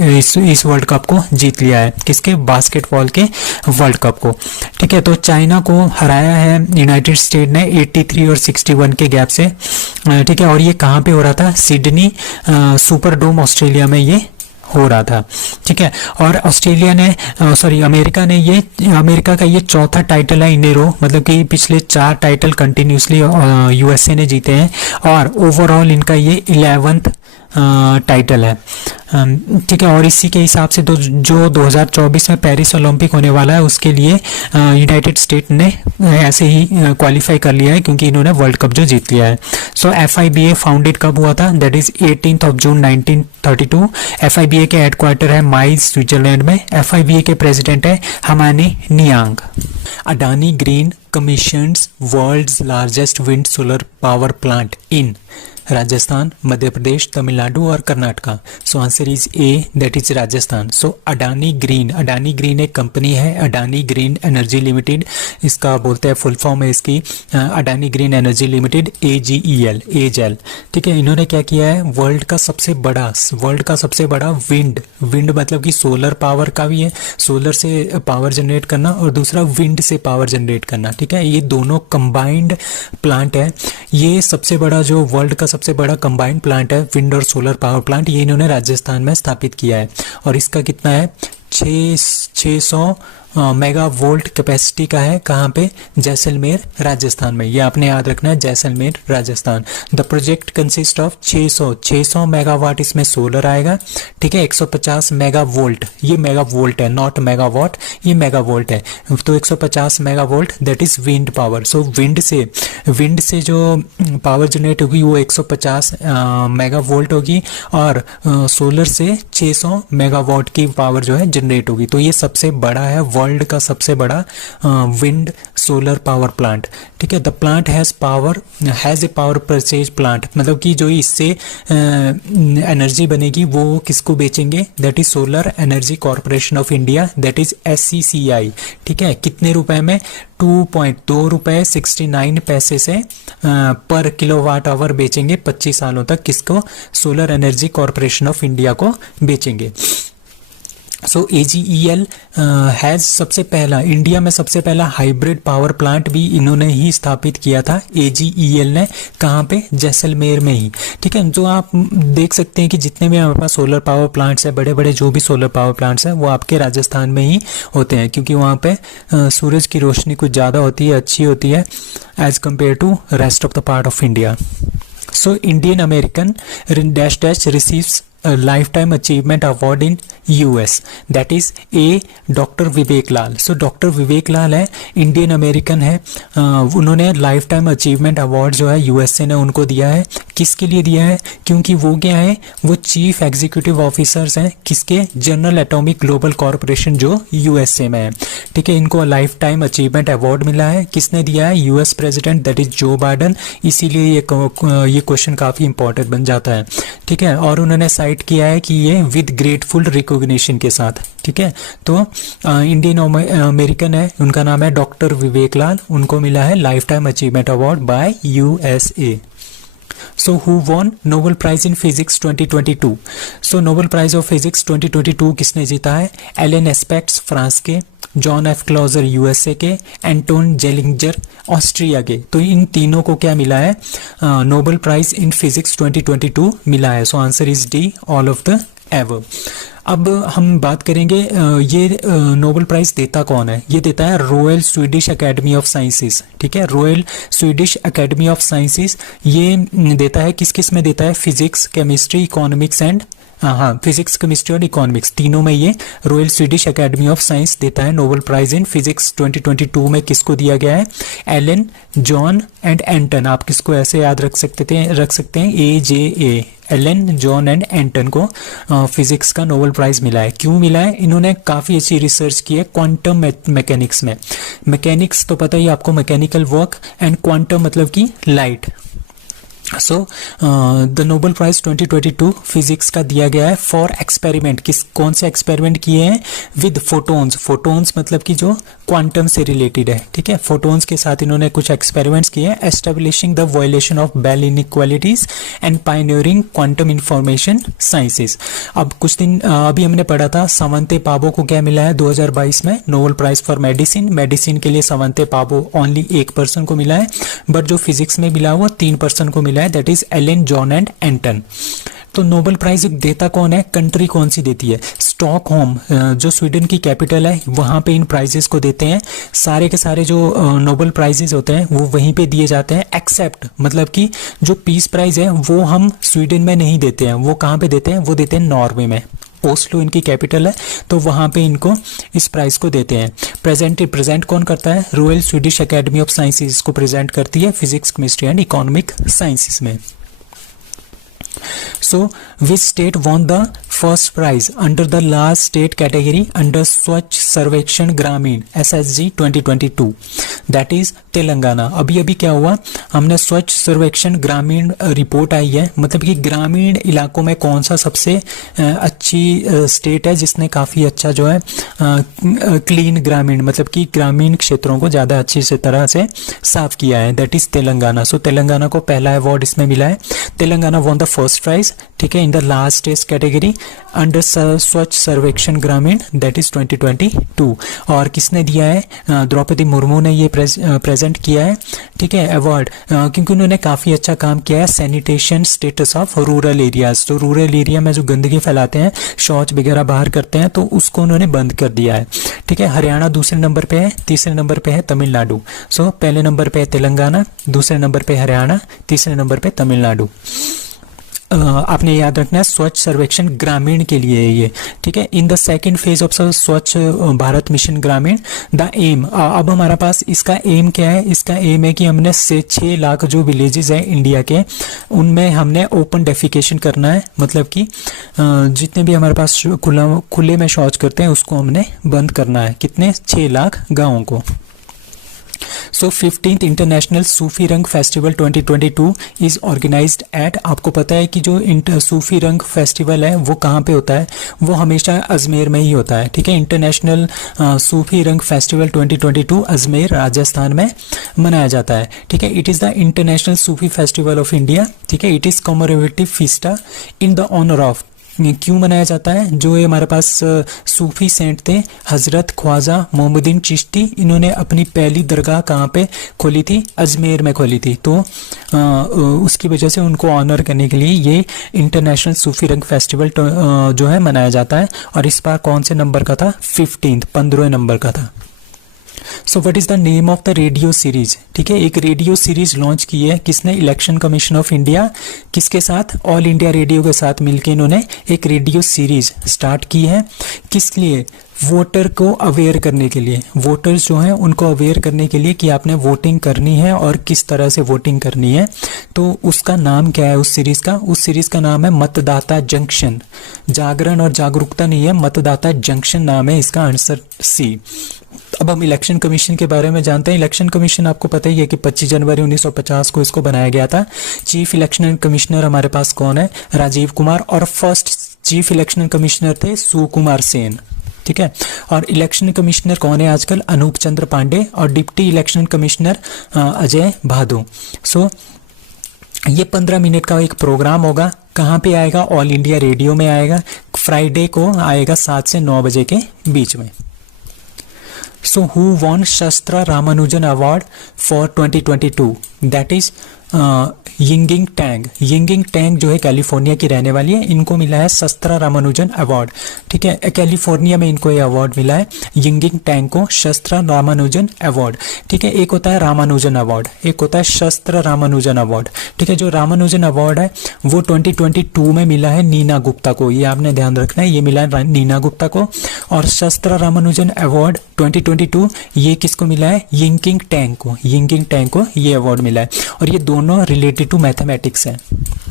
इस वर्ल्ड कप को जीत लिया है। किसके, बास्केटबॉल के वर्ल्ड कप को। ठीक है, तो चाइना को हराया है यूनाइटेड स्टेट ने 83 और 61 के गैप से। ठीक है, और ये कहाँ पे हो रहा था, सिडनी सुपरडोम ऑस्ट्रेलिया में ये हो रहा था। ठीक है, और ऑस्ट्रेलिया ने अमेरिका ने अमेरिका का ये चौथा टाइटल है इन ए रो, मतलब कि पिछले 4 टाइटल कंटिन्यूसली USA ने जीते हैं और ओवरऑल इनका ये 11th टाइटल है। ठीक है, और इसी के हिसाब से जो 2024 में पेरिस ओलंपिक होने वाला है उसके लिए यूनाइटेड स्टेट ने ऐसे ही क्वालिफाई कर लिया है क्योंकि इन्होंने वर्ल्ड कप जो जीत लिया है। सो FIBA फाउंडेड कब हुआ था, दैट इज 18 जून 1932। FIBA के हेडक्वार्टर है माइज, स्विट्जरलैंड में। FIBA के प्रेसिडेंट है Hamane Niang. Adani green commissions world's largest wind solar power plant in Rajasthan, Madhya Pradesh, Tamil और Karnataka. So answer is A, that is Rajasthan. So Adani green एक कंपनी है, अडानी ग्रीन एनर्जी लिमिटेड, इसका बोलते हैं फुल फॉर्म है इसकी Adani green energy limited, AGEL। ठीक है, इन्होंने क्या किया है, वर्ल्ड का सबसे बड़ा विंड मतलब कि सोलर पावर का भी है, सोलर से पावर जनरेट करना और दूसरा विंड से पावर जनरेट करना। ठीक है, ये दोनों कंबाइंड प्लांट है। ये सबसे बड़ा जो वर्ल्ड का सबसे बड़ा कंबाइंड प्लांट है विंड और सोलर पावर प्लांट, ये इन्होंने राजस्थान में स्थापित किया है और इसका कितना है 600 मेगावोल्ट कैपेसिटी का है। कहाँ पे, जैसलमेर राजस्थान में। ये आपने याद रखना है, Jaisalmer Rajasthan. The project consist of 600 megawatt इसमें सोलर आएगा। ठीक है, 150 मेगावोल्ट, ये मेगावोल्ट है नॉट मेगावाट, ये मेगावोल्ट है। तो 150 megavolt that is wind power. So wind से जो पावर जनरेट होगी वो 150 मेगावोल्ट होगी और सोलर से 600 मेगावाट की पावर जो है जनरेट होगी। तो ये सबसे बड़ा है, वर्ल्ड का सबसे बड़ा विंड सोलर पावर प्लांट। ठीक है, the plant has a power purchase plant, मतलब कि जो इससे एनर्जी बनेगी वो किसको बेचेंगे, that is solar energy corporation of India, that is SCCI। ठीक है, कितने रुपए में, 2.2 रुपए 69 पैसे से पर किलोवाट आवर बेचेंगे 25 सालों तक। किसको, solar energy corporation of India को बेचेंगे। सो AGEL हैज इंडिया में सबसे पहला हाइब्रिड पावर प्लांट भी इन्होंने ही स्थापित किया था, AGEL ने। कहाँ पे, जैसलमेर में ही। ठीक है, जो आप देख सकते हैं कि जितने भी हमारे पास सोलर पावर प्लांट्स है, बड़े बड़े जो भी सोलर पावर प्लांट्स हैं वो आपके राजस्थान में ही होते हैं क्योंकि वहाँ पे सूरज की रोशनी कुछ ज़्यादा होती है, अच्छी होती है as compare to rest of the part of India. So Indian American -- receives life time achievement award in US? That is A doctor Vivek Lal. So doctor Vivek Lal है, इंडियन अमेरिकन है. उन्होंने लाइफ टाइम अचीवमेंट अवार्ड जो है USA ने उनको दिया है. किसके लिए दिया है? क्योंकि वो क्या है, वो चीफ एग्जीक्यूटिव ऑफिसर्स हैं किसके? जनरल एटॉमिक ग्लोबल कॉरपोरेशन जो यूएसए में है. ठीक है, इनको लाइफ टाइम अचीवमेंट अवार्ड मिला है. किसने दिया है? यूएस प्रेसिडेंट, दैट इज जो बाइडन. इसीलिए ये क्वेश्चन काफी इंपॉर्टेंट बन जाता है. ठीक है, और उन्होंने साइट किया है कि ये विद ग्रेटफुल रिकॉग्निशन के साथ. ठीक है, तो इंडियन अमेरिकन है, उनका नाम है डॉक्टर विवेक लाल. उनको मिला है life time achievement award by USA. So who won Nobel Prize in Physics 2022? So Nobel Prize of Physics 2022 किसने जीता है? एलन एस्पेक्ट्स फ्रांस के, जॉन एफ क्लॉजर यूएसए के, एंटोन जेलिंजर ऑस्ट्रिया के. तो इन तीनों को क्या मिला है? नोबेल प्राइज इन फिजिक्स 2022 मिला है. सो answer is D, all of the above. अब हम बात करेंगे ये नोबेल प्राइज देता कौन है? ये देता है royal Swedish academy of sciences. ठीक है, royal Swedish academy of sciences ये देता है. किस किस में देता है? Physics, chemistry, economics and physics, chemistry और इकोनॉमिक्स तीनों में ये royal Swedish academy of science देता है. नोबेल प्राइज इन फिजिक्स 2022 में किसको दिया गया है? एलन, जॉन एंड एंटन. आप किसको ऐसे याद रख सकते हैं? AJA, एलन, जॉन एंड एंटन को फिजिक्स का नोबेल प्राइज मिला है. क्यों मिला है? इन्होंने काफ़ी अच्छी रिसर्च की है क्वांटम मैकेनिक्स में. मैकेनिक्स तो पता ही आपको, मैकेनिकल वर्क, एंड क्वांटम मतलब कि light. So the Nobel prize 2022 physics का दिया गया है फॉर एक्सपेरिमेंट. कौन से एक्सपेरिमेंट किए हैं? With photons. फोटोन्स मतलब कि जो क्वांटम से रिलेटेड है. ठीक है, फोटोन्स के साथ इन्होंने कुछ एक्सपेरिमेंट्स किए हैं. Establishing the violation of Bell inequalities and pioneering quantum information sciences. अब कुछ दिन अभी हमने पढ़ा था, समंते पाबो को क्या मिला है 2022 में? Nobel prize for medicine. Medicine के लिए समंते पाबो ओनली एक पर्सन को मिला है, बट जो फिजिक्स में मिला वो 3 पर्सन को मिला है, that is Alain, John and Anton. तो नोबेल प्राइज देता कौन है? कंट्री कौन सी देती है? स्टॉकहोम, जो स्वीडन की कैपिटल है, वहां पे इन प्राइजेस को देते हैं. सारे के सारे जो नोबेल प्राइजेस होते हैं वो वहीं पे दिए जाते हैं, एक्सेप्ट मतलब कि जो पीस प्राइज है वो हम स्वीडन में नहीं देते हैं. वो कहाँ पे देते हैं? वो देते हैं नॉर्वे में. ओस्लो इनकी कैपिटल है, तो वहां पे इनको इस प्राइज को देते हैं. प्रेजेंट कौन करता है? Royal Swedish academy of sciences को प्रेजेंट करती है physics, chemistry and economic sciences में. So, which state won the first prize under the last state category under Swachh Sarvekshan Gramin SSG 2022? That is Telangana. अभी अभी क्या हुआ? हमने स्वच्छ सर्वेक्षण ग्रामीण रिपोर्ट आई है, मतलब कि ग्रामीण इलाकों में कौन सा सबसे अच्छी स्टेट है जिसने काफ़ी अच्छा जो है क्लीन ग्रामीण मतलब कि ग्रामीण क्षेत्रों को ज़्यादा अच्छी से तरह से साफ किया है. That is Telangana. So Telangana को पहला अवार्ड इसमें मिला है. Telangana won the first prize. ठीक है, in the last state category under Swachh Survekshan ग्रामीण, दैट इज 2022. और किसने दिया है? द्रौपदी मुर्मू ने ये प्रेजेंट किया है. ठीक है, अवार्ड, क्योंकि उन्होंने काफ़ी अच्छा काम किया है sanitation status of rural areas. तो रूरल एरिया में जो गंदगी फैलाते हैं, शौच वगैरह बाहर करते हैं, तो उसको उन्होंने बंद कर दिया है. ठीक है, हरियाणा दूसरे नंबर पे है, तीसरे नंबर पे है तमिलनाडु. सो पहले नंबर पे है तेलंगाना, दूसरे नंबर पे हरियाणा, तीसरे नंबर पे तमिलनाडु. आपने याद रखना है स्वच्छ सर्वेक्षण ग्रामीण के लिए है ये. ठीक है, in the second phase of स्वच्छ भारत मिशन ग्रामीण द एम. अब हमारा पास इसका एम क्या है? इसका एम है कि हमने 6 लाख जो विलेजेस हैं इंडिया के, उनमें हमने ओपन डेफिकेशन करना है. मतलब कि जितने भी हमारे पास खुले में शौच करते हैं उसको हमने बंद करना है. कितने? 6 लाख गाँवों को. सो 15th इंटरनेशनल सूफी रंग फेस्टिवल 2022 इज ऑर्गेनाइज्ड एट. आपको पता है कि जो सूफी रंग फेस्टिवल है वो कहाँ पे होता है? वो हमेशा अजमेर में ही होता है. ठीक है, इंटरनेशनल सूफी रंग फेस्टिवल 2022 अजमेर राजस्थान में मनाया जाता है. ठीक है, it is the international Sufi festival of India. ठीक है, it is commemorative fiesta in the honour of. क्यों मनाया जाता है? जो ये हमारे पास सूफी सेंट थे हजरत ख्वाजा मोहम्मदीन चिश्ती, इन्होंने अपनी पहली दरगाह कहाँ पे खोली थी? अजमेर में खोली थी. तो उसकी वजह से उनको ऑनर करने के लिए ये इंटरनेशनल सूफी रंग फेस्टिवल जो है मनाया जाता है. और इस बार कौन से नंबर का था? 15 नंबर का था. So what is the name of the radio series? ठीक है, एक रेडियो सीरीज लॉन्च की है किसने? Election commission of India. किसके साथ? ऑल इंडिया रेडियो के साथ मिलकर इन्होंने एक रेडियो सीरीज स्टार्ट की है। किस लिए? वोटर को अवेयर करने के लिए, वोटर्स जो हैं उनको अवेयर करने के लिए कि आपने वोटिंग करनी है और किस तरह से वोटिंग करनी है। तो उसका नाम क्या है उस सीरीज का? उस सीरीज का नाम है मतदाता जंक्शन। जागरण और जागरूकता नहीं है, मतदाता जंक्शन नाम है इसका, आंसर सी। अब हम इलेक्शन कमीशन के बारे में जानते हैं। इलेक्शन कमीशन आपको पता ही है कि 25 जनवरी 1950 को इसको बनाया गया था। चीफ इलेक्शन कमिश्नर हमारे पास कौन है? राजीव कुमार। और फर्स्ट चीफ इलेक्शन कमिश्नर थे सुकुमार सेन। ठीक है, और इलेक्शन कमिश्नर कौन है आजकल? अनूप चंद्र पांडे। और deputy election commissioner Ajay Bhadoo. So ये 15 मिनट का एक प्रोग्राम होगा। कहाँ पे आएगा? ऑल इंडिया रेडियो में आएगा। फ्राइडे को आएगा 7 से 9 बजे के बीच में। So who won Shastra Ramanujan Award for 2022? That is Yingying Tang. Yingying Tang जो है कैलिफोर्निया की रहने वाली है, इनको मिला है शस्त्र रामानुजन अवार्ड। ठीक है, कैलिफोर्निया में इनको ये अवार्ड मिला है, यिंगिंग टैंग को शस्त्र रामानुजन अवार्ड। ठीक है, एक होता है रामानुजन अवार्ड, एक होता है शस्त्र रामानुजन अवार्ड। ठीक है, जो रामानुजन अवार्ड है वो 2022 में मिला है नीना गुप्ता को, ये आपने ध्यान रखना है, ये मिला है नीना गुप्ता को। और शस्त्र रामानुजन अवार्ड 2022 ये किसको मिला है? यिंगिंग टैंग को, यिंगिंग टैंग को ये अवार्ड मिला है। और ये दोनों रिलेटेड टू मैथमेटिक्स है।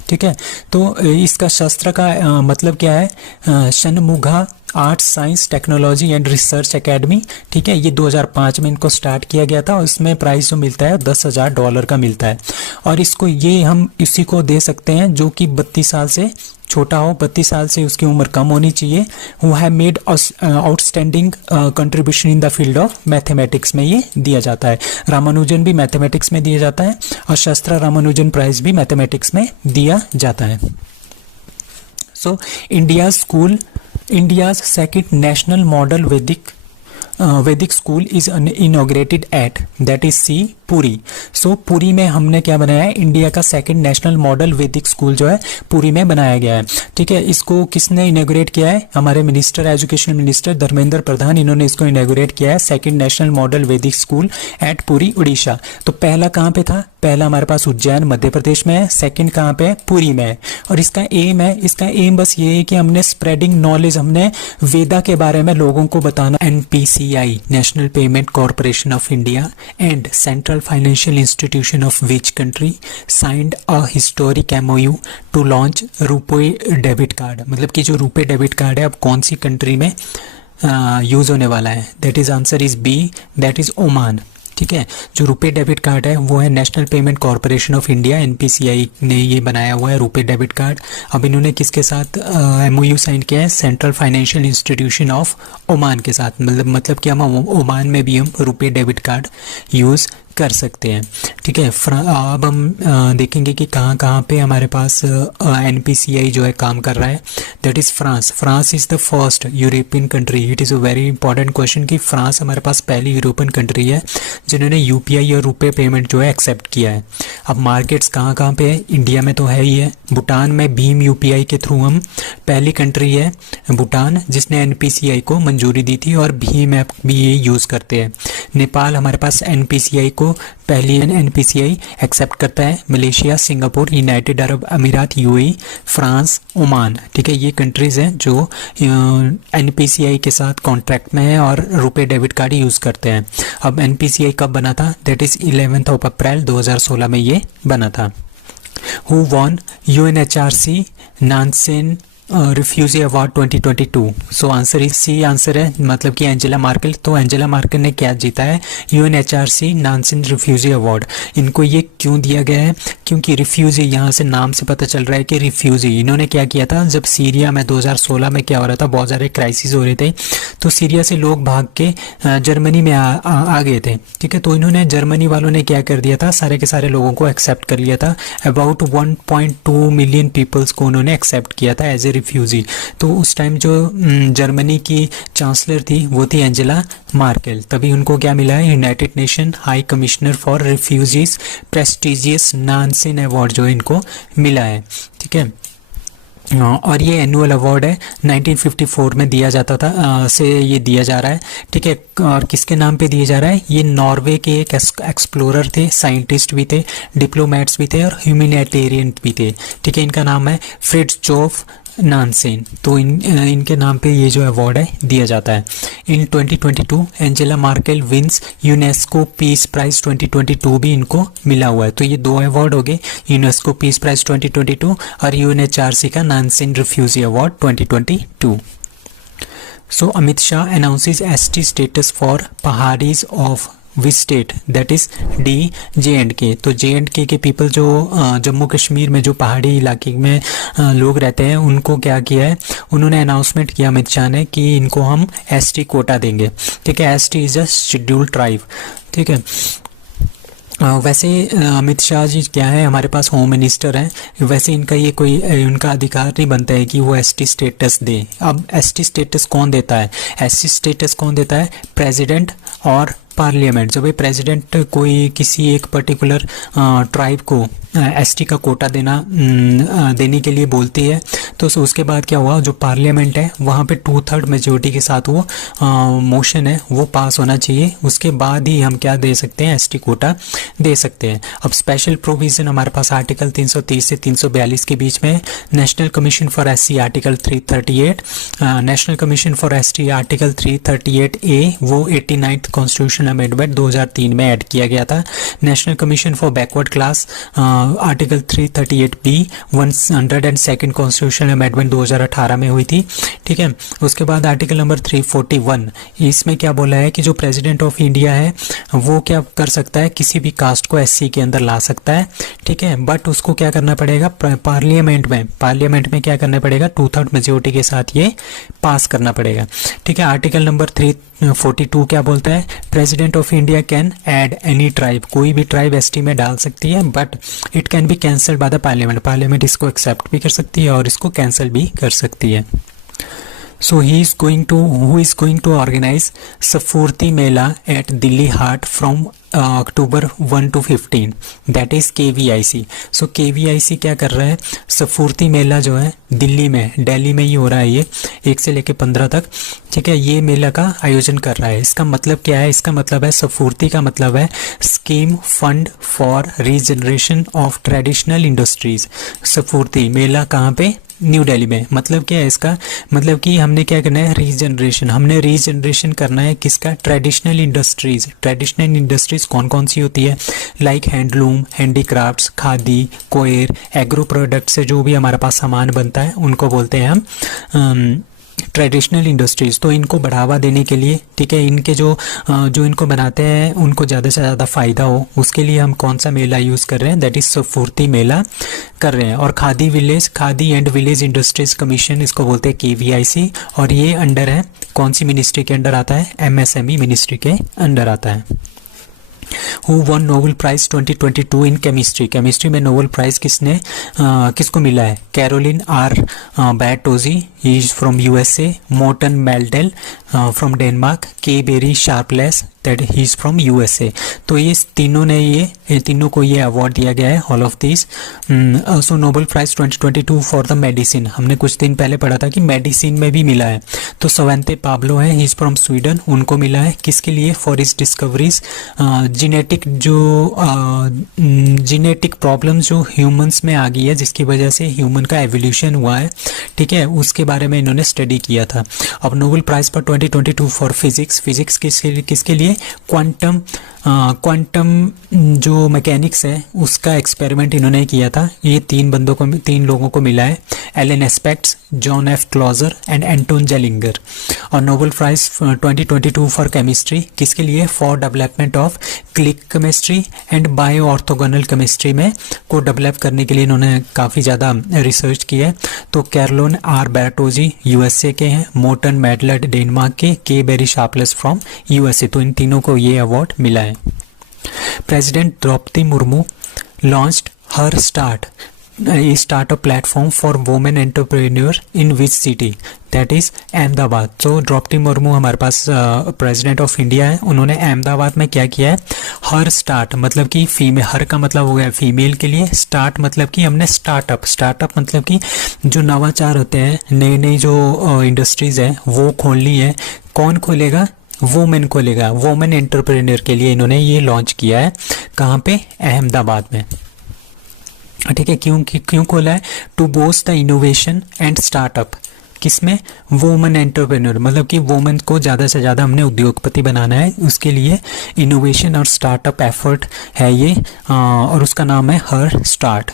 ठीक है, तो इसका शस्त्र का मतलब क्या है? Shanmuga arts science technology and research academy. ठीक है, ये 2005 में इनको स्टार्ट किया गया था और इसमें प्राइस जो मिलता है $10,000 का मिलता है। और इसको ये हम इसी को दे सकते हैं जो कि 32 साल से छोटा हो, 32 साल से उसकी उम्र कम होनी चाहिए। Who have made outstanding contribution in the field of mathematics में ये दिया जाता है। रामानुजन भी मैथमेटिक्स में दिया जाता है और शस्त्र रामानुजन प्राइज भी मैथमेटिक्स में दिया जाता है। सो India's second national model Vedic school is inaugurated at, that is C, Puri. सो पुरी में हमने क्या बनाया है? इंडिया का सेकंड नेशनल मॉडल वैदिक स्कूल जो है पुरी में बनाया गया है। ठीक है, इसको किसने इनॉग्रेट किया है? हमारे minister, education minister Dharmendra Pradhan, इन्होंने इसको इनॉग्रेट किया है, सेकंड नेशनल मॉडल वैदिक स्कूल एट पुरी उड़ीसा। तो पहला कहाँ पे था? पहला हमारे पास उज्जैन मध्य प्रदेश में है, सेकंड कहाँ पे है? पुरी में है। और इसका एम है, इसका एम बस ये है कि हमने स्प्रेडिंग नॉलेज, हमने वेदा के बारे में लोगों को बताना। NPCI National Payment Corporation of India and Central Financial Institution of which country signed a historic MOU to launch RuPay debit card. मतलब कि जो रुपे डेबिट कार्ड है अब कौन सी कंट्री में यूज होने वाला है? That is answer is B, that is Oman. ठीक है, जो रुपे डेबिट कार्ड है वो है national Payment Corporation of India, NPCI ने ये बनाया हुआ है रुपे डेबिट कार्ड। अब इन्होंने किसके साथ MOU साइन किया है? Central Financial Institution of Oman के साथ। मतलब कि हम ओमान में भी हम रुपे डेबिट कार्ड यूज़ कर सकते हैं। ठीक है, अब हम देखेंगे कि कहाँ कहाँ पे हमारे पास NPCI जो है काम कर रहा है। That is France. France is the first European country. It is a very important question कि फ्रांस हमारे पास पहली यूरोपियन कंट्री है जिन्होंने UPI और रुपे पेमेंट जो है एक्सेप्ट किया है। अब मार्केट्स कहाँ कहाँ पे है? इंडिया में तो है ही है, भूटान में भीम UPI के थ्रू हम पहली कंट्री है भूटान जिसने NPCI को मंजूरी दी थी और भीम ऐप भी ये यूज़ करते हैं। नेपाल हमारे पास NPCI को पहली NPCI एक्सेप्ट करता है। मलेशिया, सिंगापुर, यूनाइटेड अरब अमीरात, UAE, फ्रांस, ओमान। ठीक है, ये कंट्रीज़ हैं जो NPCI के साथ कॉन्ट्रैक्ट में है और रुपे डेबिट कार्ड यूज़ करते हैं। अब NPCI कब बना था? दैट इज़ 11 अप्रैल 2016 में ये बना था। Who won UNHRC Nansen refugee award 2022? So answer is C answer है, मतलब कि एंजेला मार्केल। तो एंजेला मार्केल ने क्या जीता है? UNHRC Nansen refugee award. इनको ये क्यों दिया गया है? क्योंकि रिफ्यूजी, यहाँ से नाम से पता चल रहा है कि रिफ्यूजी, इन्होंने क्या किया था जब सीरिया में 2016 में क्या हो रहा था, बहुत सारे क्राइसिस हो रहे थे, तो सीरिया से लोग भाग के जर्मनी में आ गए थे। ठीक है, तो इन्होंने, जर्मनी वालों ने क्या कर दिया था, सारे के सारे लोगों को एक्सेप्ट कर लिया था। अबाउट 1.2 मिलियन पीपल्स को उन्होंने एक्सेप्ट किया था एज ए रिफ्यूजी। तो उस टाइम जो जर्मनी की चांसलर थी वो थी एंजेला मार्केल। तभी उनको क्या मिला है? United nation high commissioner for refugees prestigious Nansen award जो इनको मिला है। ठीक है, और ये एनुअल अवार्ड है, 1954 में दिया जाता था से ये दिया जा रहा है, ठीक है। और किसके नाम पे दिया जा रहा है? ये नॉर्वे के एक एक्सप्लोरर थे, साइंटिस्ट भी थे, डिप्लोमेट्स भी थे और ह्यूमैनिटेरियन भी थे, ठीक है। इनका नाम है फ्रिट्जोफ नानसेन। तो इनके नाम पे ये जो अवार्ड है दिया जाता है। In 2022 Angela Merkel wins UNESCO peace prize 2022 भी इनको मिला हुआ है। तो ये 2 अवार्ड हो गए, यूनेस्को पीस प्राइज 2022 और यूएनएचआरसी का Nansen refugee award 2022। So Amit Shah announces ST status for Paharis of which state? That is D J&K। तो J&K के पीपल जो जम्मू कश्मीर में जो पहाड़ी इलाके में लोग रहते हैं, उनको क्या किया है, उन्होंने अनाउंसमेंट किया अमित शाह ने कि इनको हम ST कोटा देंगे, ठीक है। ST is a scheduled tribe, ठीक है। वैसे अमित शाह जी क्या है, हमारे पास होम मिनिस्टर हैं, वैसे इनका ये कोई उनका अधिकार नहीं बनता है कि वो एसटी स्टेटस दे। अब एसटी स्टेटस कौन देता है? एसटी स्टेटस कौन देता है? प्रेसिडेंट और पार्लियामेंट। जब ये प्रेसिडेंट कोई किसी एक पर्टिकुलर ट्राइब को एसटी का कोटा देने के लिए बोलती है, तो उसके बाद क्या हुआ, जो पार्लियामेंट है वहाँ पे 2/3 मेजोरिटी के साथ वो मोशन है वो पास होना चाहिए, उसके बाद ही हम क्या दे सकते हैं, एसटी कोटा दे सकते हैं। अब स्पेशल प्रोविज़न हमारे पास आर्टिकल 330 से 342 के बीच में, national commission for SC article 338, national commission for ST article 338A वो 89th कॉन्स्टिट्यूशनल अमेंडमेंट 2003 में ऐड किया गया था। National commission for backward class article 338B 102nd constitutional amendment 2018 में हुई थी, ठीक है। उसके बाद आर्टिकल नंबर 341, इसमें क्या बोला है कि जो प्रेसिडेंट ऑफ इंडिया है वो क्या कर सकता है, किसी भी कास्ट को एससी के अंदर ला सकता है, ठीक है। बट उसको क्या करना पड़ेगा, पार्लियामेंट में क्या करना पड़ेगा, 2/3 मेजोरिटी के साथ ये पास करना पड़ेगा, ठीक है। आर्टिकल नंबर 342 क्या बोलता है, president of India can add any tribe, कोई भी ट्राइब एसटी में डाल सकती है, but it can be cancelled by the parliament इसको एक्सेप्ट भी कर सकती है और इसको कैंसिल भी कर सकती है। So who is going to organize Safurti Mela at Delhi Haat from October 1 to 15, that is KVIC। So KVIC क्या कर रहा है, सफूर्ती मेला जो है दिल्ली में ही हो रहा है, ये 1 से लेकर 15 तक, ठीक है। ये मेला का आयोजन कर रहा है। इसका मतलब क्या है, इसका मतलब है सफूर्ती का मतलब है scheme fund for regeneration of traditional industries. SFURTI मेला कहाँ पे, न्यू दिल्ली में। मतलब क्या है इसका, मतलब कि हमने क्या करना है, रीजनरेशन करना है किसका, ट्रेडिशनल इंडस्ट्रीज कौन कौन सी होती है, लाइक हैंडलूम, हैंडीक्राफ्ट्स, खादी, कोयर, एग्रो प्रोडक्ट से जो भी हमारे पास सामान बनता है उनको बोलते हैं हम ट्रेडिशनल इंडस्ट्रीज। तो इनको बढ़ावा देने के लिए, ठीक है, इनके जो इनको बनाते हैं उनको ज़्यादा से ज़्यादा फ़ायदा हो, उसके लिए हम कौन सा मेला यूज़ कर रहे हैं, दैट इज़ सफूर्ती मेला कर रहे हैं। और khadi and village industries commission इसको बोलते हैं KVIC, और ये अंडर है, कौन सी मिनिस्ट्री के अंडर आता है, MSME मिनिस्ट्री के अंडर आता है। Who won Nobel Prize 2022 in chemistry में नोबेल प्राइज किसको मिला है, Carolyn R Bertozzi, he is from USA, Morten Meldal from Denmark, के Barry Sharpless that he is from USA। तो ये तीनों को ये अवार्ड दिया गया है, all of this. So Nobel prize 2022 for the medicine, हमने कुछ दिन पहले पढ़ा था कि मेडिसिन में भी मिला है। तो सवेंते पाब्लो है, ही इज फ्रॉम स्वीडन, उनको मिला है, किसके लिए, for his discoveries, genetic problem जो ह्यूमंस में आ गई है, जिसकी वजह से ह्यूमन का एवोल्यूशन हुआ है, ठीक है, उसके बारे में इन्होंने स्टडी किया था। अब Nobel prize for 2022 for physics किसके लिए, क्वांटम जो मैकेनिक्स है उसका एक्सपेरिमेंट इन्होंने किया था। ये 3 लोगों को मिला है, Alain Aspects, John F Clauser and Anton Zeilinger. और नोबेल प्राइज 2022 फॉर केमिस्ट्री किसके लिए, for development of click chemistry and bio orthogonal chemistry में को डेवलप करने के लिए इन्होंने काफ़ी ज़्यादा रिसर्च की है। तो कैरोलिन R बैटोजी USA के हैं, मोर्टन मेडलर डेनमार्क के बेरी शार्पलेस फ्रॉम USA। तो इन तीनों को ये अवार्ड मिला है। President Droupadi Murmu launched her start start a platform for women entrepreneur in which city? That is Ahmedabad. तो द्रौपदी मुर्मू हमारे पास प्रेसिडेंट ऑफ इंडिया है। उन्होंने अहमदाबाद में क्या किया है, हर स्टार्ट मतलब कि फीमेल, हर का मतलब हो गया फीमेल के लिए, स्टार्ट मतलब कि हमने स्टार्टअप मतलब कि जो नवाचार होते हैं, नई नई जो इंडस्ट्रीज़ है वो खोलनी है। कौन खोलेगा, वोमेन खोलेगा। वोमेन एंटरप्रेन्योर के लिए इन्होंने ये लॉन्च किया है। कहाँ पे, अहमदाबाद में। ठीक है, क्यों खोला है, to boost the innovation and startup. किसमें, वोमेन एंटरप्रेन्योर, मतलब कि वोमेन को ज़्यादा से ज़्यादा हमने उद्योगपति बनाना है, उसके लिए इनोवेशन और स्टार्टअप एफर्ट है ये, और उसका नाम है her start.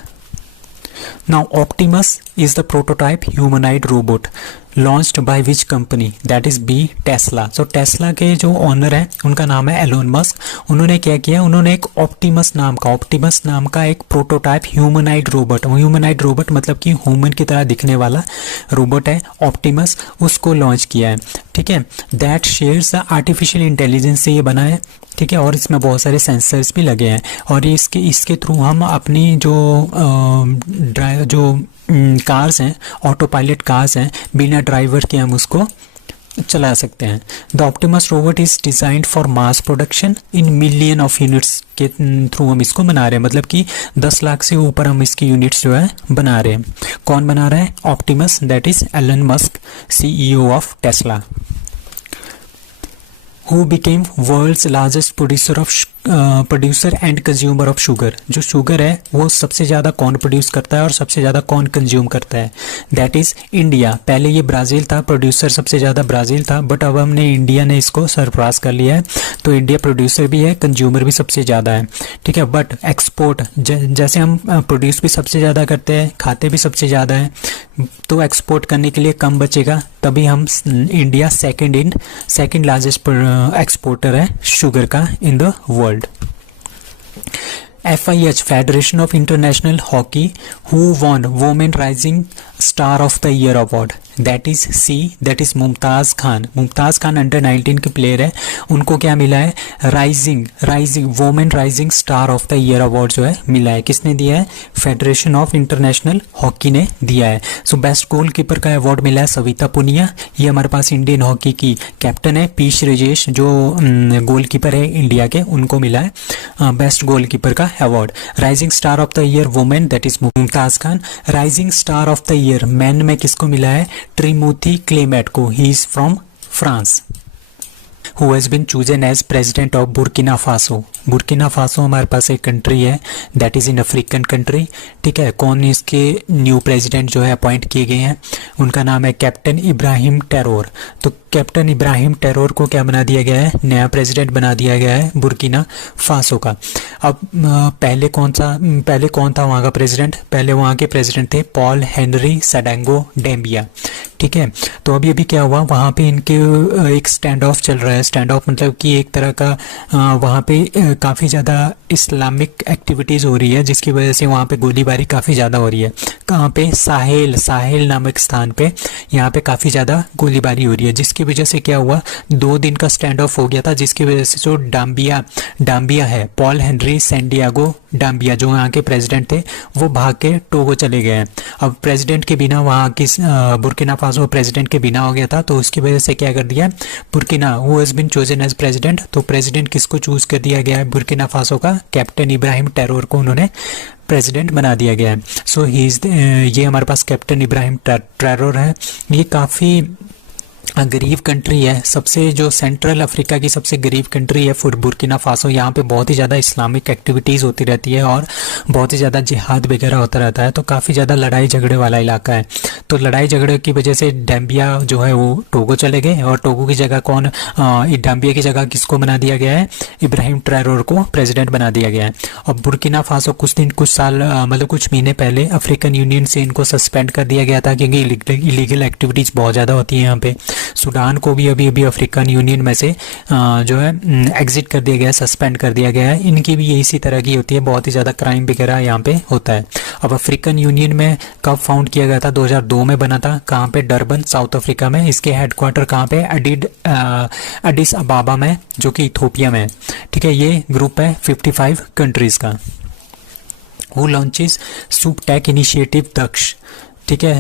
Now Optimus is the prototype humanoid robot launched by which company, that is B Tesla. So Tesla के जो ओनर है उनका नाम है एलोन मस्क। उन्होंने क्या किया, उन्होंने एक ऑप्टिमस नाम का एक प्रोटोटाइप ह्यूमनॉइड रोबोट मतलब कि ह्यूमन की तरह दिखने वाला रोबोट है ऑप्टिमस, उसको लॉन्च किया है। ठीक है, that shares the artificial intelligence से ये बना है। ठीक है, और इसमें बहुत सारे सेंसर्स भी लगे हैं, और ये इसके थ्रू हम अपनी जो कार्स हैं, ऑटो पायलट कार्स हैं, बिना ड्राइवर के हम उसको चला सकते हैं। The Optimus robot is designed for mass production in million of units के थ्रू हम इसको बना रहे हैं, मतलब कि 10 लाख से ऊपर हम इसकी यूनिट्स जो है बना रहे हैं। कौन बना रहा है, Optimus, that is Elon Musk, CEO of Tesla. Who became world's largest producer and consumer of sugar. जो शुगर है वो सबसे ज़्यादा कौन प्रोड्यूस करता है और सबसे ज़्यादा कौन कंज्यूम करता है, दैट इज़ इंडिया। पहले ये ब्राज़ील था, प्रोड्यूसर सबसे ज़्यादा ब्राज़ील था, बट अब हमने इंडिया ने इसको सरपास कर लिया है। तो इंडिया प्रोड्यूसर भी है, कंज्यूमर भी सबसे ज़्यादा है। ठीक है, बट एक्सपोर्ट जैसे हम प्रोड्यूस भी सबसे ज़्यादा करते हैं, खाते भी सबसे ज़्यादा है, तो एक्सपोर्ट करने के लिए कम बचेगा, तभी हम इंडिया सेकेंड लार्जेस्ट एक्सपोर्टर है शुगर का in the world. FIH federation of international hockey, who won women rising star of the year award, that is C, that is Mumtaz Khan under 19 के प्लेयर है, उनको क्या मिला है, rising women rising star of the year award जो है मिला है। किसने दिया है, फेडरेशन ऑफ इंटरनेशनल हॉकी ने दिया है। सो बेस्ट गोल कीपर का अवार्ड मिला है सविता पुनिया, ये हमारे पास इंडियन हॉकी की कैप्टन है। पी श्रीजेश जो गोल कीपर है इंडिया के, उनको मिला है बेस्ट गोल कीपर का award. Rising star of the year women, that is Mumtaz Khan. Rising star of the year man में किसको मिला है, ट्रिमोथी क्लेमेट को, ही is from France. Who has been chosen as president of Burkina Faso. Burkina Faso हमारे पास एक country है, that is in African country. ठीक है, कौन इसके न्यू प्रेसिडेंट जो है अपॉइंट किए गए हैं, उनका नाम है कैप्टन इब्राहिम टैरोर। तो कैप्टन इब्राहिम टैरोर को क्या बना दिया गया है, नया प्रेसिडेंट बना दिया गया है बुर्किना फासो का। अब पहले कौन था वहाँ का प्रेसिडेंट, पहले वहाँ के प्रेसिडेंट थे पॉल हेनरी सडेंगो डेम्बिया। ठीक है, तो अभी क्या हुआ, वहाँ पे इनके एक स्टैंड ऑफ चल रहा है। स्टैंड ऑफ मतलब कि एक तरह का वहाँ पे काफ़ी ज़्यादा इस्लामिक एक्टिविटीज़ हो रही है, जिसकी वजह से वहाँ पे गोलीबारी काफ़ी ज़्यादा हो रही है। कहाँ पे, साहेल नामक स्थान पे, यहाँ पे काफ़ी ज़्यादा गोलीबारी हो रही है, जिसकी वजह से क्या हुआ, 2 दिन का स्टैंड ऑफ हो गया था, जिसकी वजह से जो डाम्बिया है, पॉल हेनरी सैंडियागो डाम्बिया, जो यहाँ के प्रेसिडेंट थे, वो भाग के टोगो चले गए हैं। अब प्रेसिडेंट के बिना वहाँ की बुर्किना फासो प्रेसिडेंट के बिना हो गया था, तो उसकी वजह से क्या कर दिया, Burkina who has been chosen as president, तो प्रेसिडेंट किसको चूज कर दिया गया है, बुर्किना फासो का कैप्टन इब्राहिम टैरोर को उन्होंने प्रेसिडेंट बना दिया गया है। सो ये हमारे पास कैप्टन इब्राहिम टैरोर है। ये काफ़ी गरीब कंट्री है, सबसे जो सेंट्रल अफ्रीका की सबसे गरीब कंट्री है बुर्किना फासो। यहाँ पे बहुत ही ज़्यादा इस्लामिक एक्टिविटीज़ होती रहती है और बहुत ही ज़्यादा जिहाद वगैरह होता रहता है, तो काफ़ी ज़्यादा लड़ाई झगड़े वाला इलाका है। तो लड़ाई झगड़े की वजह से डाम्बिया जो है वो टोगो चले गए, और टोगो की जगह डाम्बिया की जगह किसको बना दिया गया है, इब्राहिम ट्रैरोर को प्रेसिडेंट बना दिया गया है। और बुर्किना फासो कुछ महीने पहले अफ्रीकन यूनियन से इनको सस्पेंड कर दिया गया था, क्योंकि इलीगल एक्टिविटीज़ बहुत ज़्यादा होती है यहाँ पे। सूडान को भी अभी अफ्रीकन यूनियन में से जो है एग्जिट कर दिया गया है, सस्पेंड कर दिया गया है। इनकी भी इसी तरह की होती है, बहुत ही ज़्यादा क्राइम वगैरह यहाँ पे होता है। अब अफ्रीकन यूनियन में कब फाउंड किया गया था, 2002 में बना था। कहाँ पे, डरबन साउथ अफ्रीका में। इसके हेडक्वार्टर कहाँ पे, एडिस अबाबा में, जो कि इथोपिया में है। ठीक है, ये ग्रुप है 55 कंट्रीज़ का। Who launches SupTech initiative Daksh, ठीक है।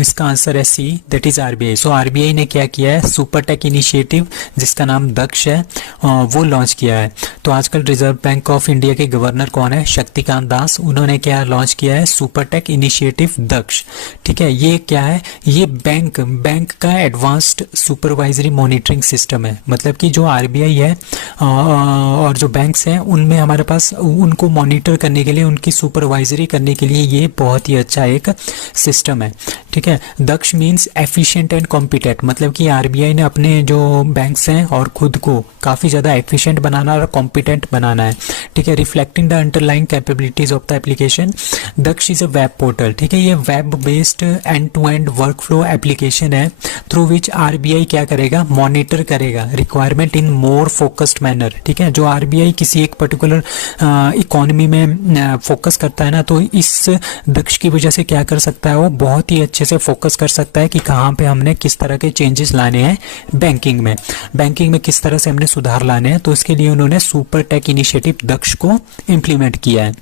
इसका आंसर है C, that is RBI. So RBI ने क्या किया है, सुपरटेक इनिशिएटिव जिसका नाम दक्ष है वो लॉन्च किया है। तो आजकल रिजर्व बैंक ऑफ इंडिया के गवर्नर कौन है, शक्तिकांत दास, उन्होंने क्या लॉन्च किया है, सुपरटेक इनिशिएटिव दक्ष, ठीक है। ये क्या है, ये बैंक का एडवांस्ड सुपरवाइजरी मॉनिटरिंग सिस्टम है। मतलब कि जो आरबीआई है और जो बैंक्स हैं उनमें हमारे पास उनको मॉनिटर करने के लिए, उनकी सुपरवाइजरी करने के लिए ये बहुत ही अच्छा एक सिस्टम है, ठीक है। दक्ष मींस एफिशिएंट एंड कॉम्पिटेंट, मतलब कि आरबीआई ने अपने जो बैंक्स हैं और खुद को काफ़ी ज़्यादा एफिशिएंट बनाना और कॉम्पिटेंट बनाना है, ठीक है। Reflecting the underlying capabilities of the application, Daksh is a web portal, ठीक है। ये web based end to end work flow application है थ्रू विच आरबीआई क्या करेगा, मॉनिटर करेगा requirement in more focused manner, ठीक है। जो आरबीआई किसी एक पर्टिकुलर इकोनॉमी में फोकस करता है ना, तो इस दक्ष की वजह से क्या कर सकता है, वो बहुत ही अच्छे से फोकस कर सकता है कि कहाँ पे हमने किस तरह के चेंजेस लाने हैं बैंकिंग में किस तरह से हमने सुधार लाने हैं। तो इसके लिए उन्होंने सुपर टेक इनिशिएटिव दक्ष को इम्प्लीमेंट किया है।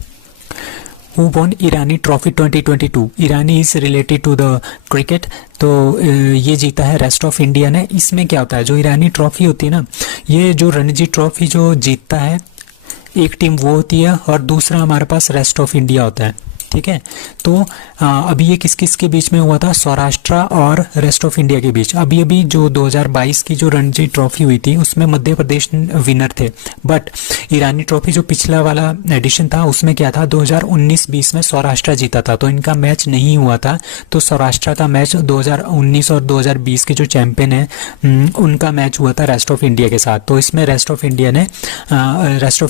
Who won Irani trophy 2022, Irani is related to the cricket, तो ये जीता है रेस्ट ऑफ इंडिया ने। इसमें क्या होता है, जो ईरानी ट्रॉफी होती है ना, ये जो रणजी ट्रॉफी जो जीतता है एक टीम वो होती है और दूसरा हमारे पास रेस्ट ऑफ इंडिया होता है, ठीक है। तो अभी ये किस किस के बीच में हुआ था, सौराष्ट्र और रेस्ट ऑफ इंडिया के बीच। अभी जो 2022 की जो रणजी ट्रॉफी हुई थी उसमें मध्य प्रदेश विनर थे, बट ईरानी ट्रॉफी जो पिछला वाला एडिशन था उसमें क्या था, 2019-20 में सौराष्ट्र जीता था, तो इनका मैच नहीं हुआ था। तो सौराष्ट्र का मैच 2019 और 2020 के जो चैंपियन है उनका मैच हुआ था रेस्ट ऑफ इंडिया के साथ। तो इसमें रेस्ट ऑफ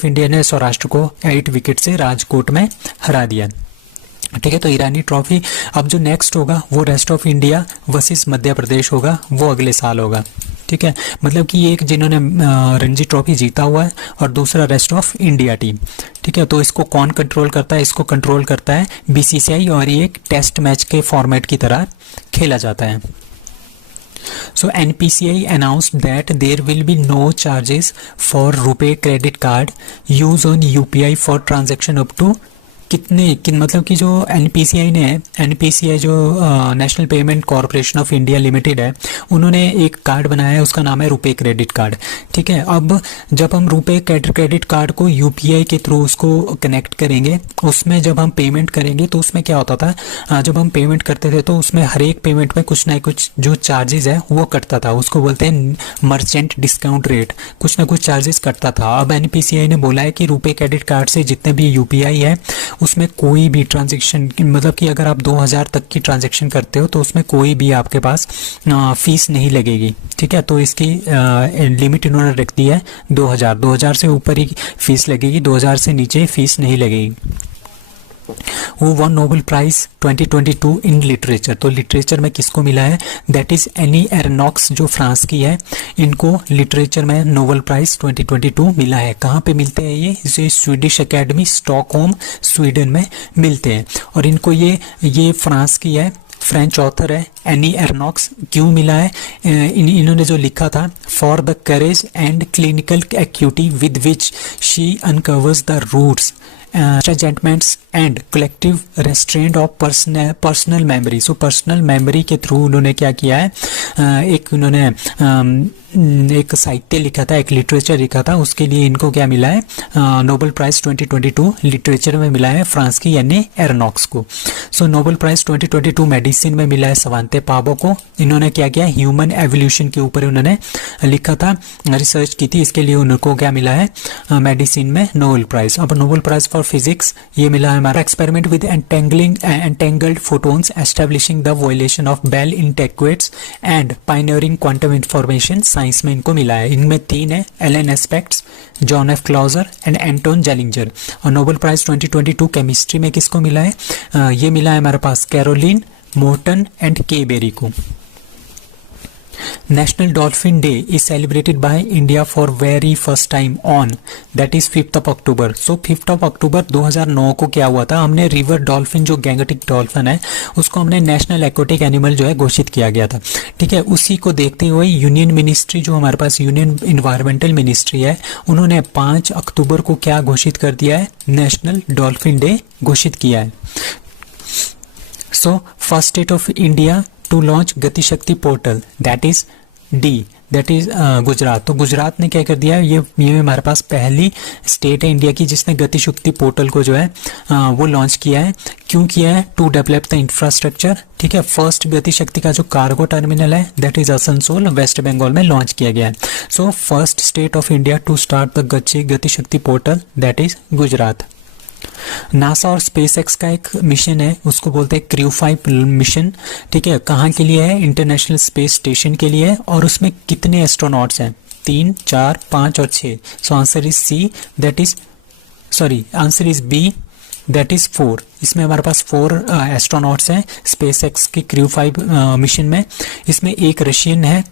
इंडिया ने सौराष्ट्र को 8 विकेट से राजकोट में हरा दिया, ठीक है। तो ईरानी ट्रॉफी अब जो नेक्स्ट होगा वो rest of India versus Madhya Pradesh होगा, वो अगले साल होगा, ठीक है। मतलब कि एक जिन्होंने रणजी ट्रॉफी जीता हुआ है और दूसरा रेस्ट ऑफ इंडिया टीम, ठीक है। तो इसको कौन कंट्रोल करता है, इसको कंट्रोल करता है बीसीसीआई और ये एक टेस्ट मैच के फॉर्मेट की तरह खेला जाता है। So NPCI announced that there will be no charges for RuPay credit card use on UPI for transaction up to मतलब कि जो एनपीसीआई जो national payment corporation of India limited है, उन्होंने एक कार्ड बनाया है, उसका नाम है रुपे क्रेडिट कार्ड, ठीक है। अब जब हम रुपे क्रेडिट कार्ड को यूपीआई के थ्रू उसको कनेक्ट करेंगे, उसमें जब हम पेमेंट करेंगे तो उसमें क्या होता था, जब हम पेमेंट करते थे तो उसमें हर एक पेमेंट में कुछ ना कुछ जो चार्जेस है वो कटता था, उसको बोलते हैं मर्चेंट डिस्काउंट रेट, कुछ ना कुछ चार्जेस कटता था। अब एनपीसीआई ने बोला है कि रुपे क्रेडिट कार्ड से जितने भी यूपीआई है उसमें कोई भी ट्रांजैक्शन, मतलब कि अगर आप 2000 तक की ट्रांजैक्शन करते हो तो उसमें कोई भी आपके पास फीस नहीं लगेगी, ठीक है। तो इसकी लिमिट इन्होंने रख दी है 2000 से ऊपर ही फीस लगेगी, 2000 से नीचे फीस नहीं लगेगी। Who won Nobel prize 2022 in literature, तो लिटरेचर में किसको मिला है, दैट इज एनी एरनॉक्स जो फ्रांस की है, इनको लिटरेचर में नोबेल प्राइज 2022 मिला है। कहाँ पे मिलते हैं ये स्वीडिश एकेडमी स्टॉकहोम स्वीडन में मिलते हैं। और इनको ये फ्रांस की है, फ्रेंच ऑथर है एनी एरनॉक्स। क्यों मिला है, इन्होंने जो लिखा था, for the courage and clinical acuity with which she uncovers the roots judgments and collective restraint of personal memory. So personal memory के थ्रू उन्होंने क्या किया है, उन्होंने एक साहित्य लिखा था, एक लिटरेचर लिखा था, उसके लिए इनको क्या मिला है, नोबेल प्राइज 2022 लिटरेचर में मिला है फ्रांस की यानी एरनॉक्स को। सो नोबेल प्राइज 2022 मेडिसिन में मिला है सवांते पाबो को। इन्होंने क्या किया, ह्यूमन एवोल्यूशन के ऊपर उन्होंने लिखा था, रिसर्च की थी, इसके लिए उनको क्या मिला है, मेडिसिन में नोबेल प्राइज। अब नोबेल प्राइज फॉर फिजिक्स ये मिला है हमारा experiment with entangled photons establishing the violation of Bell inequalities and pioneering quantum information science में इनको मिला है। इनमें 3 है, Alain Aspects, John F Clauser and Anton Zeilinger. और नोबेल प्राइज 2022 केमिस्ट्री में किसको मिला है, ये मिला है हमारे पास कैरोलिन मोर्टन एंड के बेरी को। National Dolphin Day is celebrated by India for very first time on that is 5th of October. So 5th of October 2009 को क्या हुआ था, हमने रिवर डॉल्फिन जो गैंगटिक डॉल्फिन है उसको हमने नेशनल एक्वेटिक एनिमल जो है घोषित किया गया था। ठीक है, उसी को देखते हुए यूनियन मिनिस्ट्री जो हमारे पास यूनियन इन्वायरमेंटल मिनिस्ट्री है उन्होंने 5 अक्टूबर को क्या घोषित कर दिया है, नेशनल डॉल्फिन डे घोषित किया है। So first state of India to launch Gati Shakti portal that is D, that is Gujarat. तो गुजरात ने क्या कर दिया है, ये हमारे पास पहली स्टेट है इंडिया की जिसने गति शक्ति पोर्टल को जो है वो लॉन्च किया है। क्यों किया है, टू डेवलप द इंफ्रास्ट्रक्चर। ठीक है, फर्स्ट गति शक्ति का जो कार्गो टर्मिनल है दैट इज आसनसोल वेस्ट बंगाल में लॉन्च किया गया है। So first state of India to start the Gati Shakti portal that is Gujarat. NASA और स्पेस एक्स का एक मिशन है उसको बोलते हैं क्रू 5 मिशन। ठीक है, कहाँ के लिए है, इंटरनेशनल स्पेस स्टेशन के लिए है। और उसमें कितने एस्ट्रोनॉट्स हैं, 3, 4, 5 और 6। So answer is C that is answer is B that is 4। इसमें हमारे पास 4 एस्ट्रोनॉट्स हैं स्पेस एक्स की क्रू 5 मिशन में। इसमें एक रशियन है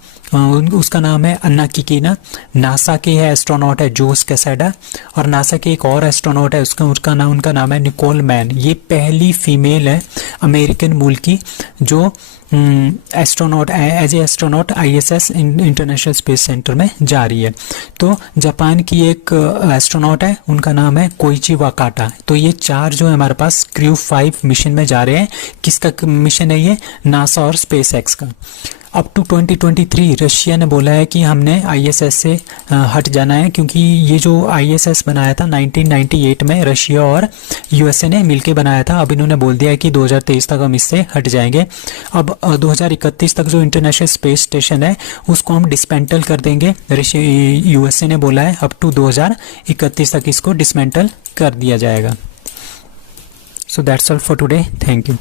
उसका नाम है अन्ना किकीना, नासा के है एस्ट्रोनॉट है जोस कैसेडा, और नासा के एक और एस्ट्रोनॉट है उनका नाम है निकोल मैन। ये पहली फीमेल है अमेरिकन मूल की जो astronaut as a astronaut ISS International Space Centre में जा रही है। तो जापान की एक एस्ट्रोनॉट है उनका नाम है कोइची वाकाटा। तो ये 4 जो है हमारे पास क्रू 5 मिशन में जा रहे हैं। किसका मिशन है ये, नासा और स्पेस एक्स का। अप टू 2023 रशिया ने बोला है कि हमने ISS से हट जाना है, क्योंकि ये जो ISS बनाया था 1998 में रशिया और USA ने मिलके बनाया था। अब इन्होंने बोल दिया है कि 2023 तक हम इससे हट जाएंगे। अब 2031 तक जो इंटरनेशनल स्पेस स्टेशन है उसको हम डिस्मेंटल कर देंगे। USA ने बोला है अप टू 2031 तक इसको डिस्मेंटल कर दिया जाएगा। So that's all for today, thank you.